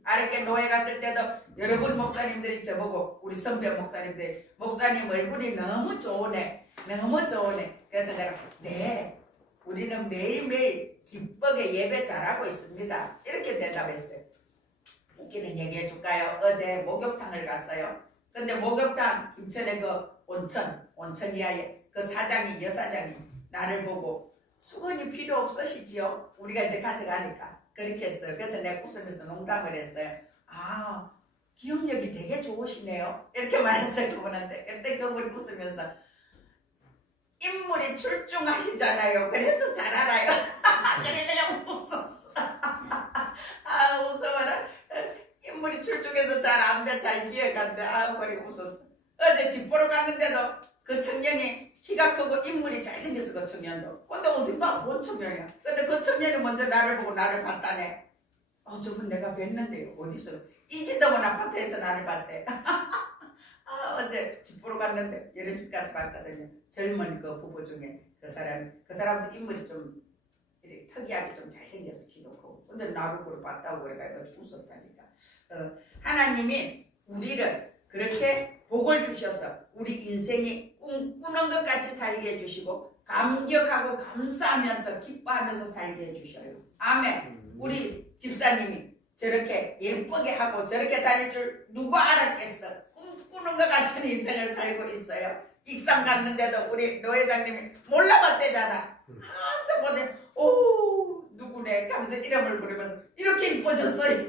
아랫게 노예 갔을 때도 여러분 목사님들이 저보고 우리 선배 목사님들이 목사님 얼굴이 너무 좋으네. 너무 좋으네. 그래서 내가 네 우리는 매일매일 기쁘게 예배 잘하고 있습니다. 이렇게 대답했어요. 웃기는 얘기 해줄까요? 어제 목욕탕을 갔어요. 근데 목욕탕 김천의 그 온천 이하에 그 사장이 여사장이 나를 보고 수건이 필요 없으시지요? 우리가 이제 가져가니까 그렇게 했어요. 그래서 내가 웃으면서 농담을 했어요. 아 기억력이 되게 좋으시네요. 이렇게 말했어요 그분한테. 그때 그분이 웃으면서 인물이 출중하시잖아요. 그래서 잘 알아요. 그래 그냥 웃었어. 아 웃어봐라. 인물이 출중해서 잘 안돼 잘 기억한대. 아 그래 웃었어. 어제 집 보러 갔는데도 그 청년이 키가 크고 인물이 잘생겼어. 그 청년도. 근데 어디 봐 본 청년이야. 근데 그 청년이 먼저 나를 보고 나를 봤다네. 저분 내가 뵀는데요. 어디서? 이진동원 아파트에서 나를 봤대. 어제 집 보러 갔는데 예를 집 가서 봤거든요. 젊은 그 부부 중에 그 사람도 인물이 좀 이렇게 특이하게 좀 잘생겼어. 키도 크고. 근데 나를 보러 봤다고 그래가지고 웃었다니까. 하나님이 우리를 그렇게 복을 주셔서 우리 인생이 꿈꾸는 것 같이 살게 해주시고 감격하고 감사하면서 기뻐하면서 살게 해주셔요. 아멘. 우리 집사님이 저렇게 예쁘게 하고 저렇게 다닐 줄 누가 알았겠어. 꿈꾸는 것 같은 인생을 살고 있어요. 익산 갔는데도 우리 노 회장님이 몰라봤대잖아. 한참 보더니 오 누구네 하면서 이름을 부르면서 이렇게 이뻐졌어요.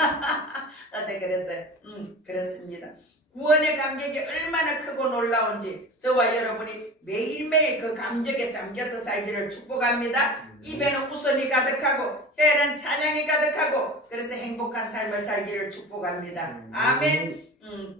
어제 그랬어요. 그렇습니다. 구원의 감격이 얼마나 크고 놀라운지 저와 여러분이 매일매일 그 감격에 잠겨서 살기를 축복합니다. 입에는 웃음이 가득하고 혀에는 찬양이 가득하고 그래서 행복한 삶을 살기를 축복합니다. 아멘.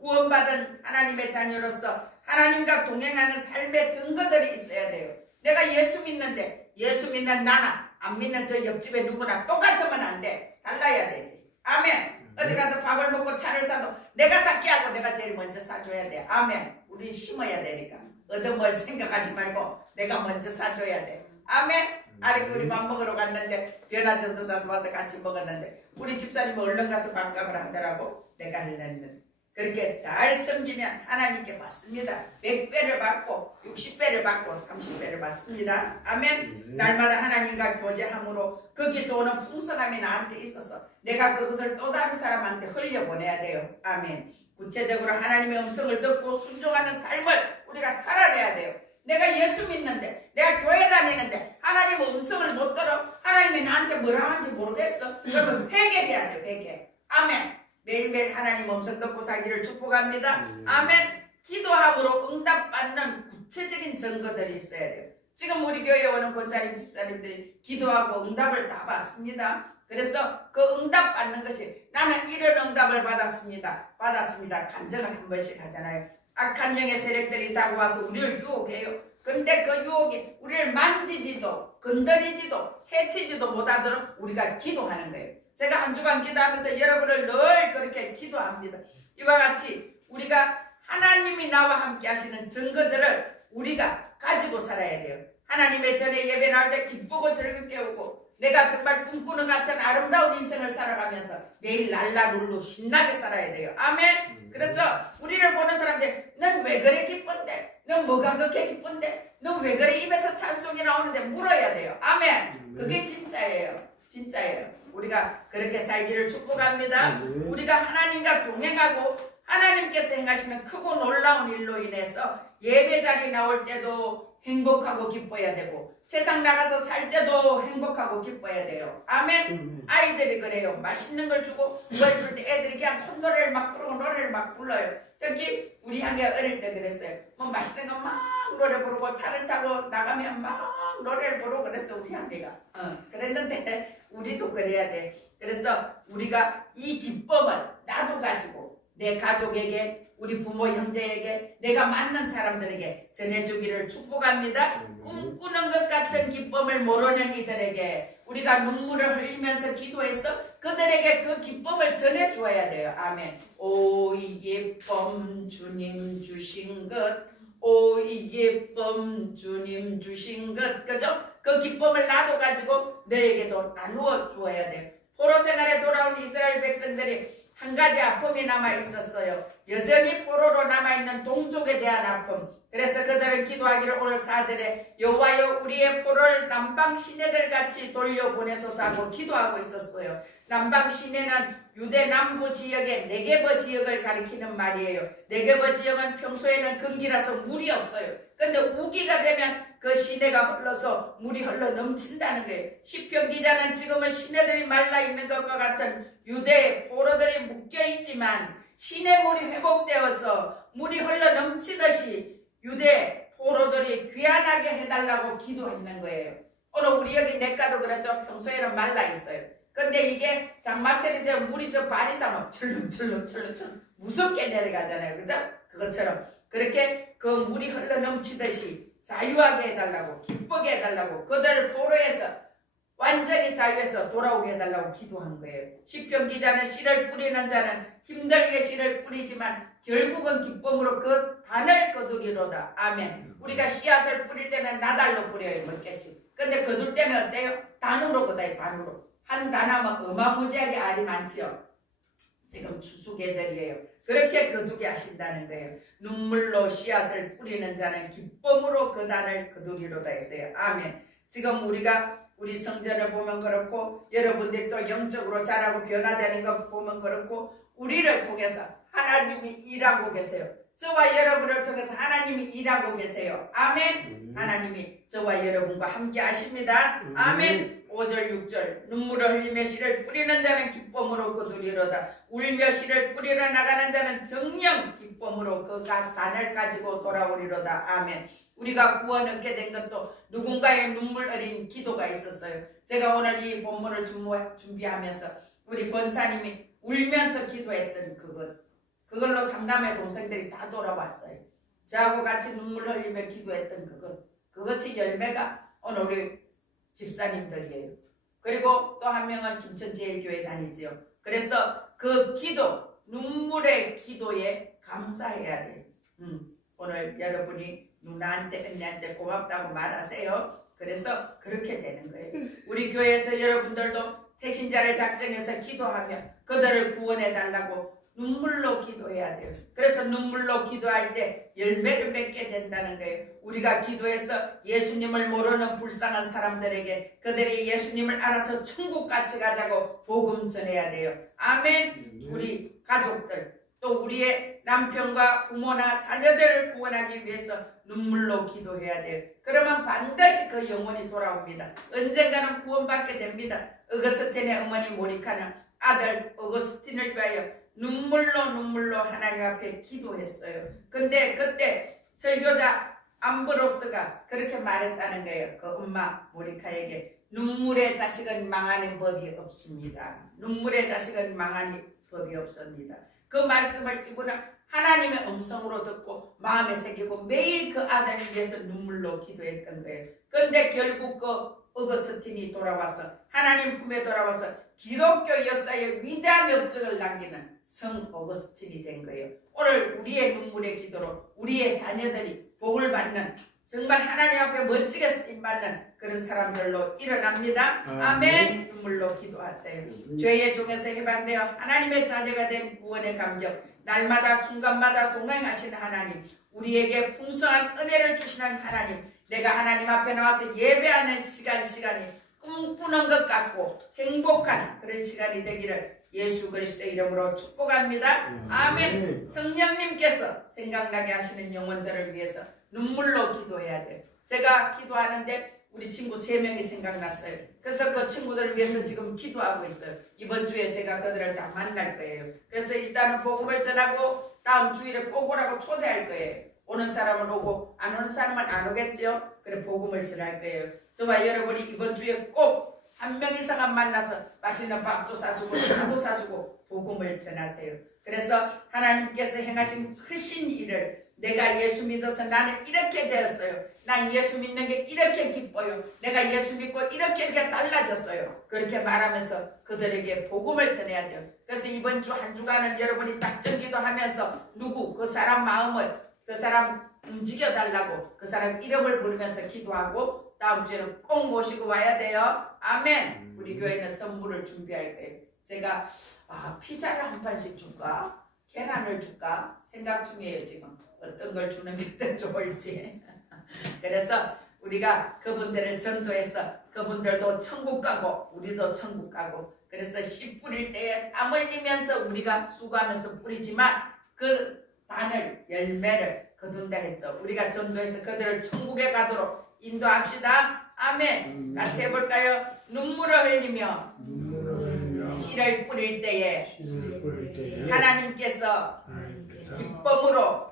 구원받은 하나님의 자녀로서 하나님과 동행하는 삶의 증거들이 있어야 돼요. 내가 예수 믿는데 예수 믿는 나나 안 믿는 저 옆집에 누구나 똑같으면 안 돼. 달라야 되지. 아멘. 어디 가서 밥을 먹고 차를 사도 내가 샀게 하고 내가 제일 먼저 사줘야 돼. 아멘. 우리 심어야 되니까 얻어먹을 생각하지 말고 내가 먼저 사줘야 돼. 아멘. 아래 우리 밥 먹으러 갔는데 변화전도사도 와서 같이 먹었는데 우리 집사님이 얼른 가서 밥값을 하더라고. 내가 하려는 그렇게 잘 섬기면 하나님께 받습니다. 100배를 받고 60배를 받고 30배를 받습니다. 아멘. 날마다 하나님과 교제함으로 거기서 오는 풍성함이 나한테 있어서 내가 그것을 또 다른 사람한테 흘려보내야 돼요. 아멘. 구체적으로 하나님의 음성을 듣고 순종하는 삶을 우리가 살아내야 돼요. 내가 예수 믿는데 내가 교회 다니는데 하나님 음성을 못 들어 하나님이 나한테 뭐라 하는지 모르겠어. 그러면 회개해야 돼요. 회개. 아멘. 매일매일 하나님 음성 듣고 살기를 축복합니다. 아멘. 기도함으로 응답받는 구체적인 증거들이 있어야 돼요. 지금 우리 교회에 오는 권사님 집사님들이 기도하고 응답을 다 받습니다. 그래서 그 응답 받는 것이 나는 이런 응답을 받았습니다. 간증을 한 번씩 하잖아요. 악한 영의 세력들이 다가와서 우리를 유혹해요. 근데 그 유혹이 우리를 만지지도 건드리지도 해치지도 못하도록 우리가 기도하는 거예요. 제가 한 주간 기도하면서 여러분을 늘 그렇게 기도합니다. 이와 같이 우리가 하나님이 나와 함께 하시는 증거들을 우리가 가지고 살아야 돼요. 하나님의 전에 예배 나올 때 기쁘고 즐겁게 오고 내가 정말 꿈꾸는 같은 아름다운 인생을 살아가면서 매일 날라룰로 신나게 살아야 돼요. 아멘. 그래서 우리를 보는 사람들 넌 왜 그래 기쁜데? 넌 뭐가 그렇게 기쁜데? 넌 왜 그래 입에서 찬송이 나오는데 물어야 돼요. 아멘. 그게 진짜예요. 진짜예요. 우리가 그렇게 살기를 축복합니다. 우리가 하나님과 동행하고 하나님께서 행하시는 크고 놀라운 일로 인해서 예배 자리 나올 때도 행복하고 기뻐야 되고 세상 나가서 살 때도 행복하고 기뻐야 돼요. 아멘. 아이들이 그래요. 맛있는 걸 주고 그걸 줄 때 애들이 그냥 콧노래를 막 부르고 노래를 막 불러요. 특히 우리 향기가 어릴 때 그랬어요. 뭐 맛있는 거 막 노래 부르고 차를 타고 나가면 막 노래를 부르고 그랬어 우리 향기가. 그랬는데 우리도 그래야 돼. 그래서 우리가 이 기쁨을 나도 가지고 내 가족에게 우리 부모 형제에게 내가 만난 사람들에게 전해주기를 축복합니다. 꿈꾸는 것 같은 기쁨을 모르는 이들에게 우리가 눈물을 흘리면서 기도해서 그들에게 그 기쁨을 전해주어야 돼요. 아멘. 오 이 예쁨 주님 주신 것 오 이 예쁨 주님 주신 것 그죠? 그 기쁨을 나도 가지고 너에게도 나누어 주어야 돼요. 포로 생활에 돌아온 이스라엘 백성들이 한 가지 아픔이 남아 있었어요. 여전히 포로로 남아있는 동족에 대한 아픔. 그래서 그들은 기도하기를 오늘 4절에 여호와여 우리의 포로를 남방 시내들 같이 돌려보내소서 하고 기도하고 있었어요. 남방 시내는 유대 남부 지역의 네게버 지역을 가리키는 말이에요. 네게버 지역은 평소에는 금기라서 물이 없어요. 근데 우기가 되면 그 시내가 흘러서 물이 흘러 넘친다는 거예요. 시편 기자는 지금은 시내들이 말라있는 것과 같은 유대 포로들이 묶여있지만 시내물이 회복되어서 물이 흘러 넘치듯이 유대 포로들이 귀환하게 해달라고 기도했는 거예요. 오늘 우리 여기 내과도 그렇죠. 평소에는 말라있어요. 근데 이게 장마철이 되면 물이 저 바리산업 철렁철렁 무섭게 내려가잖아요. 그죠? 그것처럼 그렇게 그 물이 흘러 넘치듯이 자유하게 해달라고 기쁘게 해달라고 그들을 포로에서 완전히 자유해서 돌아오게 해달라고 기도한 거예요. 시편 기자는 씨를 뿌리는 자는 힘들게 씨를 뿌리지만 결국은 기쁨으로 그 단을 거두리로다. 아멘. 우리가 씨앗을 뿌릴 때는 나달로 뿌려요. 몇 개씩. 근데 거둘 때는 어때요? 단으로 거다요. 단으로. 한 단하면 어마무지하게 알이 많지요. 지금 추수 계절이에요. 그렇게 거두게 하신다는 거예요. 눈물로 씨앗을 뿌리는 자는 기쁨으로 그 단을 거두리로다 했어요. 아멘. 지금 우리가 우리 성전을 보면 그렇고 여러분들도 영적으로 자라고 변화되는 것 보면 그렇고 우리를 통해서 하나님이 일하고 계세요. 저와 여러분을 통해서 하나님이 일하고 계세요. 아멘. 하나님이 저와 여러분과 함께 하십니다. 아멘. 5절 6절 눈물을 흘리며 씨를 뿌리는 자는 기쁨으로 거두리로다. 울며 씨를 뿌리러 나가는 자는 정녕 기쁨으로 그 단을 가지고 돌아오리로다. 아멘. 우리가 구원 얻게 된 것도 누군가의 눈물 어린 기도가 있었어요. 제가 오늘 이 본문을 준비하면서 우리 권사님이 울면서 기도했던 그걸로 상담의 동생들이 다 돌아왔어요. 저하고 같이 눈물 흘리며 기도했던 그것이 열매가 오늘 우리 집사님들이에요. 그리고 또 한 명은 김천제일교회 다니지요. 그래서 그 기도, 눈물의 기도에 감사해야 돼요. 오늘 여러분이 누나한테 언니한테 고맙다고 말하세요. 그래서 그렇게 되는 거예요. 우리 교회에서 여러분들도 태신자를 작정해서 기도하며 그들을 구원해 달라고 눈물로 기도해야 돼요. 그래서 눈물로 기도할 때 열매를 맺게 된다는 거예요. 우리가 기도해서 예수님을 모르는 불쌍한 사람들에게 그들이 예수님을 알아서 천국같이 가자고 복음 전해야 돼요. 아멘. 우리 가족들 또 우리의 남편과 부모나 자녀들을 구원하기 위해서 눈물로 기도해야 돼요. 그러면 반드시 그 영혼이 돌아옵니다. 언젠가는 구원받게 됩니다. 어거스틴의 어머니 모니카는 아들 어거스틴을 위하여 눈물로 하나님 앞에 기도했어요. 근데 그때 설교자 암브로스가 그렇게 말했다는 거예요. 그 엄마 모니카에게 눈물의 자식은 망하는 법이 없습니다. 눈물의 자식은 망하는 법이 없습니다. 그 말씀을 이분은 하나님의 음성으로 듣고 마음에 새기고 매일 그 아들을 위해서 눈물로 기도했던 거예요. 그런데 결국 그 어거스틴이 돌아와서 하나님 품에 돌아와서 기독교 역사에 위대한 업적을 남기는 성 어거스틴이 된 거예요. 오늘 우리의 눈물의 기도로 우리의 자녀들이 복을 받는 정말 하나님 앞에 멋지게 쓰임받는 그런 사람들로 일어납니다. 아멘. 눈물로 기도하세요. 죄의 종에서 해방되어 하나님의 자녀가 된 구원의 감격, 날마다 순간마다 동행하시는 하나님, 우리에게 풍성한 은혜를 주시는 하나님, 내가 하나님 앞에 나와서 예배하는 시간이 꿈꾸는 것 같고 행복한 그런 시간이 되기를 예수 그리스도의 이름으로 축복합니다. 아멘. 성령님께서 생각나게 하시는 영혼들을 위해서 눈물로 기도해야 돼요. 제가 기도하는데 우리 친구 3명이 생각났어요. 그래서 그 친구들을 위해서 지금 기도하고 있어요. 이번 주에 제가 그들을 다 만날 거예요. 그래서 일단은 복음을 전하고 다음 주일에 꼭 오라고 초대할 거예요. 오는 사람은 오고 안 오는 사람은 안 오겠지요. 그래 복음을 전할 거예요. 저와 여러분이 이번 주에 꼭 한 명 이상은 만나서 맛있는 밥도 사주고 차도 사주고 복음을 전하세요. 그래서 하나님께서 행하신 크신 일을 내가 예수 믿어서 나는 이렇게 되었어요. 난 예수 믿는 게 이렇게 기뻐요. 내가 예수 믿고 이렇게 달라졌어요. 그렇게 말하면서 그들에게 복음을 전해야 돼요. 그래서 이번 주 한 주간은 여러분이 작전기도 하면서 그 사람 마음을 그 사람 움직여달라고 그 사람 이름을 부르면서 기도하고 다음 주에는 꼭 모시고 와야 돼요. 아멘. 우리 교회는 선물을 준비할 거예요. 제가 피자를 한 판씩 줄까? 계란을 줄까? 생각 중이에요. 지금 어떤 걸 주는 게 더 좋을지. 그래서 우리가 그분들을 전도해서 그분들도 천국 가고 우리도 천국 가고 그래서 씨 뿌릴 때에 땀 흘리면서 우리가 수고하면서 뿌리지만 그 단을 열매를 거둔다 했죠. 우리가 전도해서 그들을 천국에 가도록 인도합시다. 아멘. 같이 해볼까요? 눈물을 흘리며 씨를 뿌릴 때에 하나님께서 기쁨으로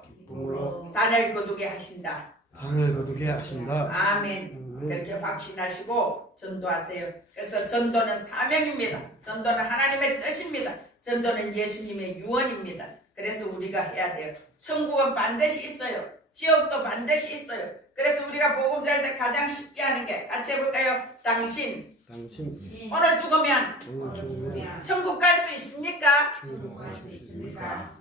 단을 거두게 하신다. 단을 거두게 하신다. 아멘. 그렇게 확신하시고 전도하세요. 그래서 전도는 사명입니다. 전도는 하나님의 뜻입니다. 전도는 예수님의 유언입니다. 그래서 우리가 해야 돼요. 천국은 반드시 있어요. 지옥도 반드시 있어요. 그래서 우리가 복음 전할 때 가장 쉽게 하는 게 같이 해볼까요? 당신 오늘 죽으면 천국 갈 수 있습니까?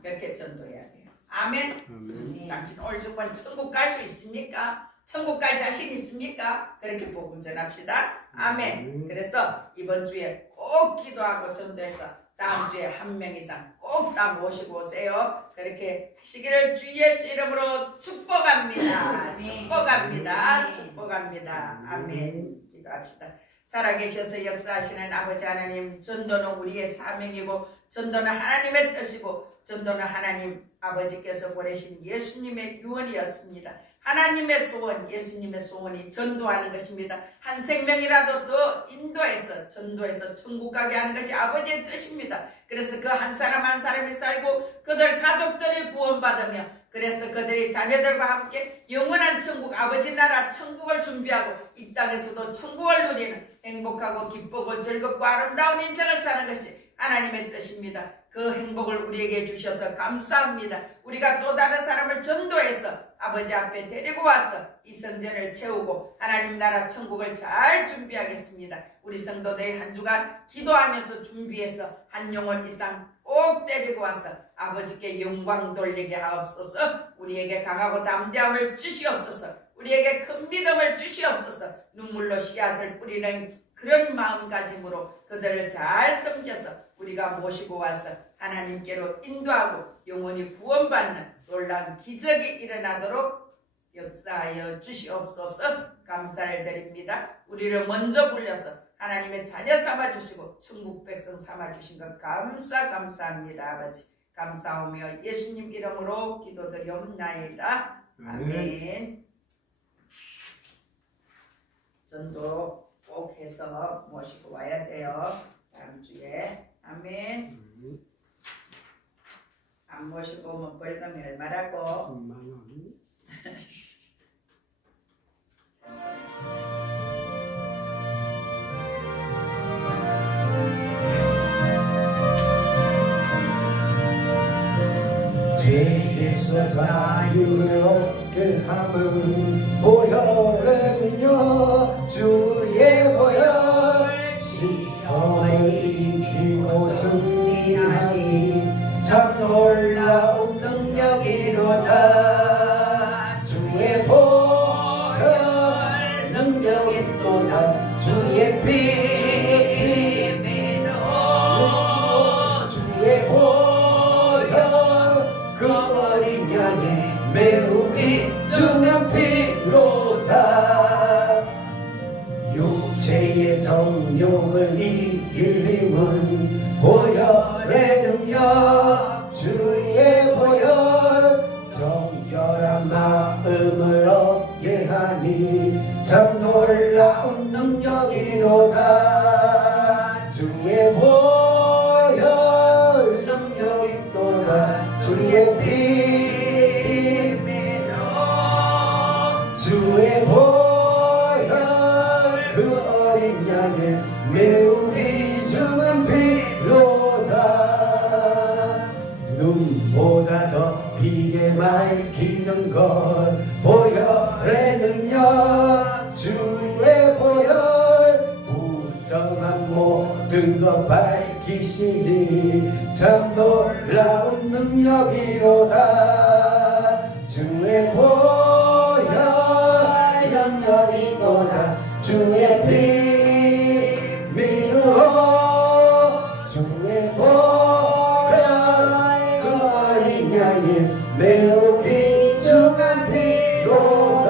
그렇게 전도해야 돼요. 아멘. 당신 오늘 죽으면 천국 갈 수 있습니까? 천국 갈 자신 있습니까? 그렇게 복음 전합시다. 아멘. 그래서 이번 주에 꼭 기도하고 전도해서 다음 주에 한 명 이상 꼭 다 모시고 오세요. 그렇게 하시기를 주 예수 이름으로 축복합니다. 축복합니다. 축복합니다. 아멘. 기도합시다. 살아계셔서 역사하시는 아버지 하나님, 전도는 우리의 사명이고 전도는 하나님의 뜻이고 전도는 하나님 아버지께서 보내신 예수님의 유언이었습니다. 하나님의 소원, 예수님의 소원이 전도하는 것입니다. 한 생명이라도 더 인도해서 전도해서 천국 가게 하는 것이 아버지의 뜻입니다. 그래서 그 한 사람 한 사람이 살고 그들 가족들이 구원받으며 그래서 그들이 자녀들과 함께 영원한 천국, 아버지 나라 천국을 준비하고 이 땅에서도 천국을 누리는 행복하고 기쁘고 즐겁고 아름다운 인생을 사는 것이 하나님의 뜻입니다. 그 행복을 우리에게 주셔서 감사합니다. 우리가 또 다른 사람을 전도해서 아버지 앞에 데리고 와서 이 성전을 채우고 하나님 나라 천국을 잘 준비하겠습니다. 우리 성도들이 한 주간 기도하면서 준비해서 한 영혼 이상 꼭 데리고 와서 아버지께 영광 돌리게 하옵소서. 우리에게 강하고 담대함을 주시옵소서. 우리에게 큰 믿음을 주시옵소서. 눈물로 씨앗을 뿌리는 그런 마음가짐으로 그들을 잘 섬겨서 우리가 모시고 와서 하나님께로 인도하고 영혼이 구원받는 놀라운 기적이 일어나도록 역사하여 주시옵소서. 감사를 드립니다. 우리를 먼저 불려서 하나님의 자녀 삼아주시고 천국 백성 삼아주신 것 감사합니다. 아버지 감사하며 예수님 이름으로 기도드리옵나이다. 아멘. 전도 꼭 해서 모시고 와야 돼요. 다음 주에. 아멘. 안 모시고 오면 벌금이 얼마라고? 10만 원. 죄에서 자유를 얻게 함은 보혈은요 주의 보혈 시험을 이기고 승리하니 참 놀라운 능력이로다. 주의 보혈 능력이 또다. 주의 피 믿어 주의 보혈 그 어린 양의 매우 귀중한 피로다. 육체의 정욕을 이길 힘은 보혈의 능력 주의 보혈 정결한 마음을 얻게 하니 참 놀라운 능력이로다. 주의 보혈 능력이 또다. 주의 피 믿어 주의 보혈 그 어린 양의 매우 귀중한 피로다. 눈보다 더 비게 밝히는 것 보혈의 능력 주의 보혈 부정한 모든 것 밝히시니 참 놀라운 능력이로다. 주의 보혈 능력이 또다. 주의 피 믿어 주의 보혈 그 어린 양의 매우 귀중한 피로다.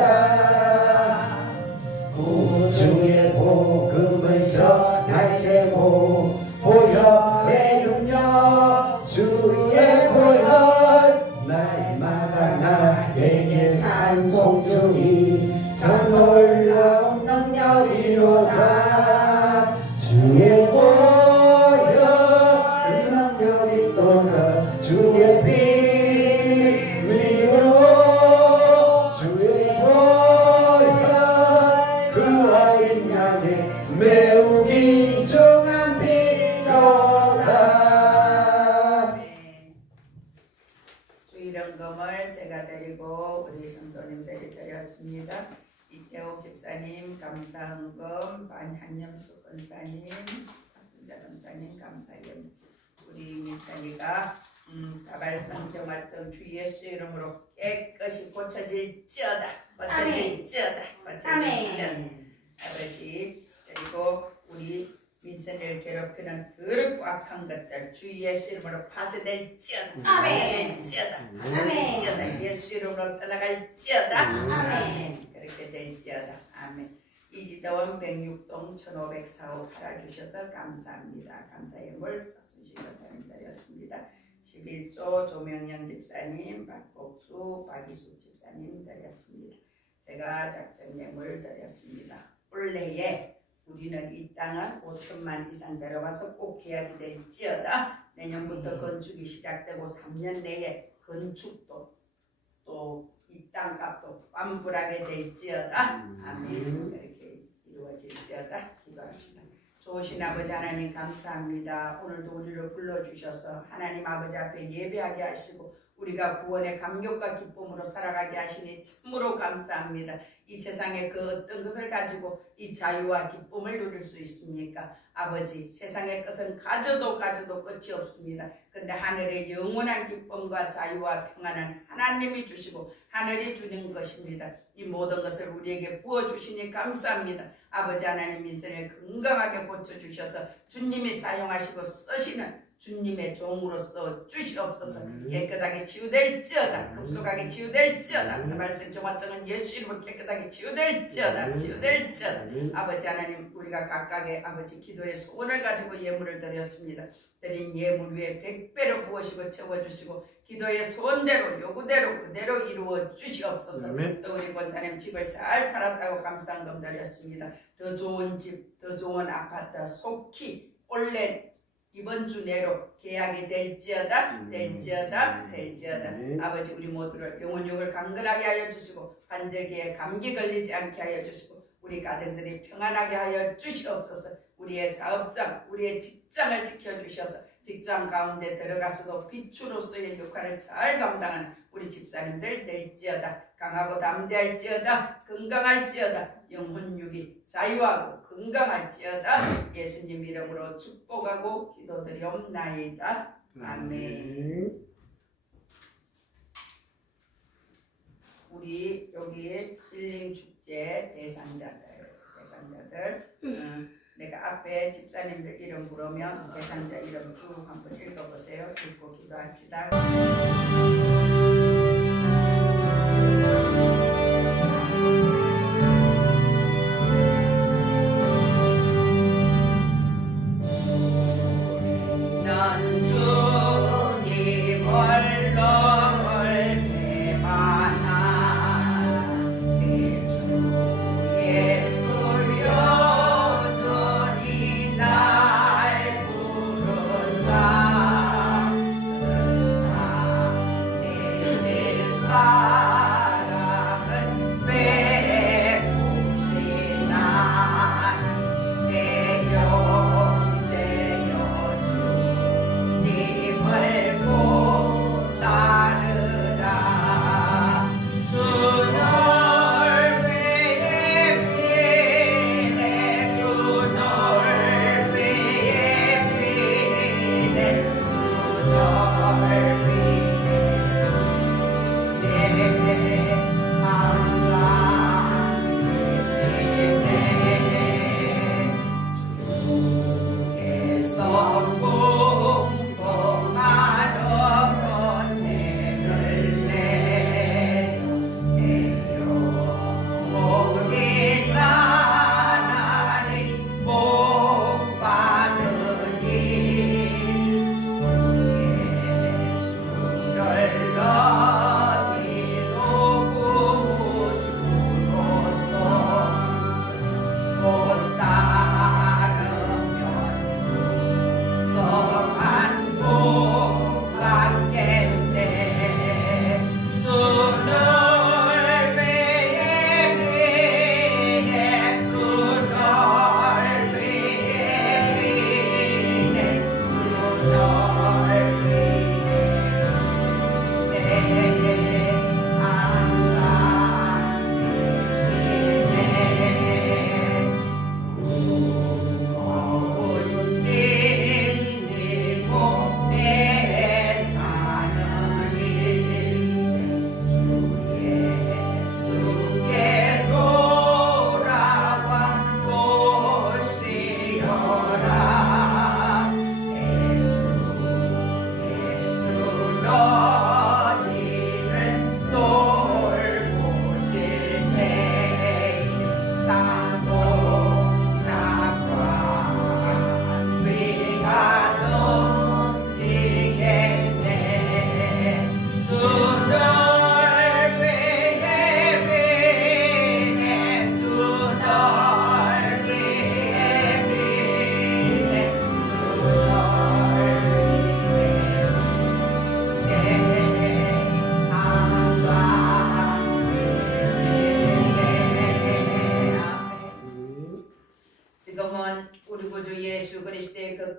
구주의 복음을 전할 제목 보혈의 능력 주의 보혈 날마다 나에게 찬송 중이 참 놀라운 능력이로다. 주의 보혈 능력이 또다. 주의 피 믿어 주의 보혈 그 어린 양의 매우 귀중한 피로다. 주일헌금을 제가 드리고 우리 성도님들이 드렸습니다. 이태옥 집사님 감사헌금, 반한념수 권사님, 박순자 권사님 감사연, 우리 민찬이가 다발성 경화증 주 예수 이름으로 깨끗이 고쳐질지어다. 고쳐질지어다. 아버지 그리고 우리 민선을 괴롭히는 더럽고 악한 것들 주 예수 이름으로 파쇄될지어다. 파쇄될지어다. 예수 이름으로 떠나갈지어다. 아멘. 그렇게 될지어다. 아멘. 이지도원 106동 1504호 팔아주셔서 감사합니다. 감사의 물 박순실 권사님 드렸습니다. 11조 조명영 집사님, 박복수, 박이숙 집사님 드렸습니다. 제가 작전 예물 드렸습니다. 올해에 우리는 이 땅은 5천만 이상 내려와서 꼭 계약이 될지어다. 내년부터 건축이 시작되고 3년 내에 건축도 또 이 땅값도 완불하게 될지어다. 아멘. 그렇게 이루어질지어다. 기도합시다. 좋으신 아버지 하나님 감사합니다. 오늘도 우리를 불러주셔서 하나님 아버지 앞에 예배하게 하시고 우리가 구원의 감격과 기쁨으로 살아가게 하시니 참으로 감사합니다. 이 세상에 그 어떤 것을 가지고 이 자유와 기쁨을 누릴 수 있습니까? 아버지, 세상의 것은 가져도 끝이 없습니다. 근데 하늘의 영원한 기쁨과 자유와 평안은 하나님이 주시고 하늘이 주는 것입니다. 이 모든 것을 우리에게 부어주시니 감사합니다. 아버지 하나님 인생을 건강하게 고쳐주셔서 주님이 사용하시고 쓰시는 주님의 종으로서 주시옵소서. 깨끗하게 치유될지어다. 급속하게 치유될지어다. 말씀 정화증은 예수 이름으로 깨끗하게 치유될지어다. 치유될지어다. 아버지 하나님, 우리가 각각의 아버지 기도의 소원을 가지고 예물을 드렸습니다. 드린 예물 위에 100배로 부으시고 채워주시고 기도의 소원대로 요구대로 그대로 이루어 주시옵소서. 또 우리 권사님 집을 잘 팔았다고 감사한금 드렸습니다. 더 좋은 집, 더 좋은 아파트 속히 올해 이번 주 내로 계약이 될지어다. 될지어다. 될지어다. 아버지 우리 모두를 영혼육을 강건하게 하여 주시고 환절기에 감기 걸리지 않게 하여 주시고 우리 가정들이 평안하게 하여 주시옵소서. 우리의 사업장, 우리의 직장을 지켜주셔서 직장 가운데 들어가서도 비추로서의 역할을 잘 감당하는 우리 집사님들 될지어다. 강하고 담대할지어다. 건강할지어다. 영혼육이 자유하고 건강할지어다. 예수님 이름으로 축복하고 기도드리옵나이다. 아멘. 우리 여기 힐링 축제 대상자들 내가 앞에 집사님들 이름 부르면 대상자 이름 쭉 한번 읽어보세요. 읽고 기도합시다.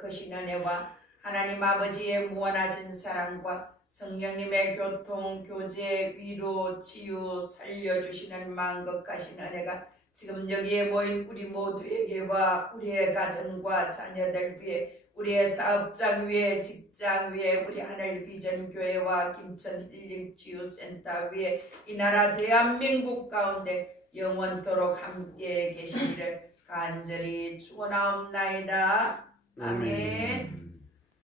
크신 은혜와 하나님 아버지의 무한하신 사랑과 성령님의 교통, 교제, 위로, 치유, 살려주시는 만극하신 은혜가 지금 여기에 모인 우리 모두에게와 우리의 가정과 자녀들 위해, 우리의 사업장 위에, 직장 위에, 우리 하늘비전교회와 김천 힐링치유센터 위에, 이 나라 대한민국 가운데 영원토록 함께 계시기를 간절히 축원하옵나이다. 아멘.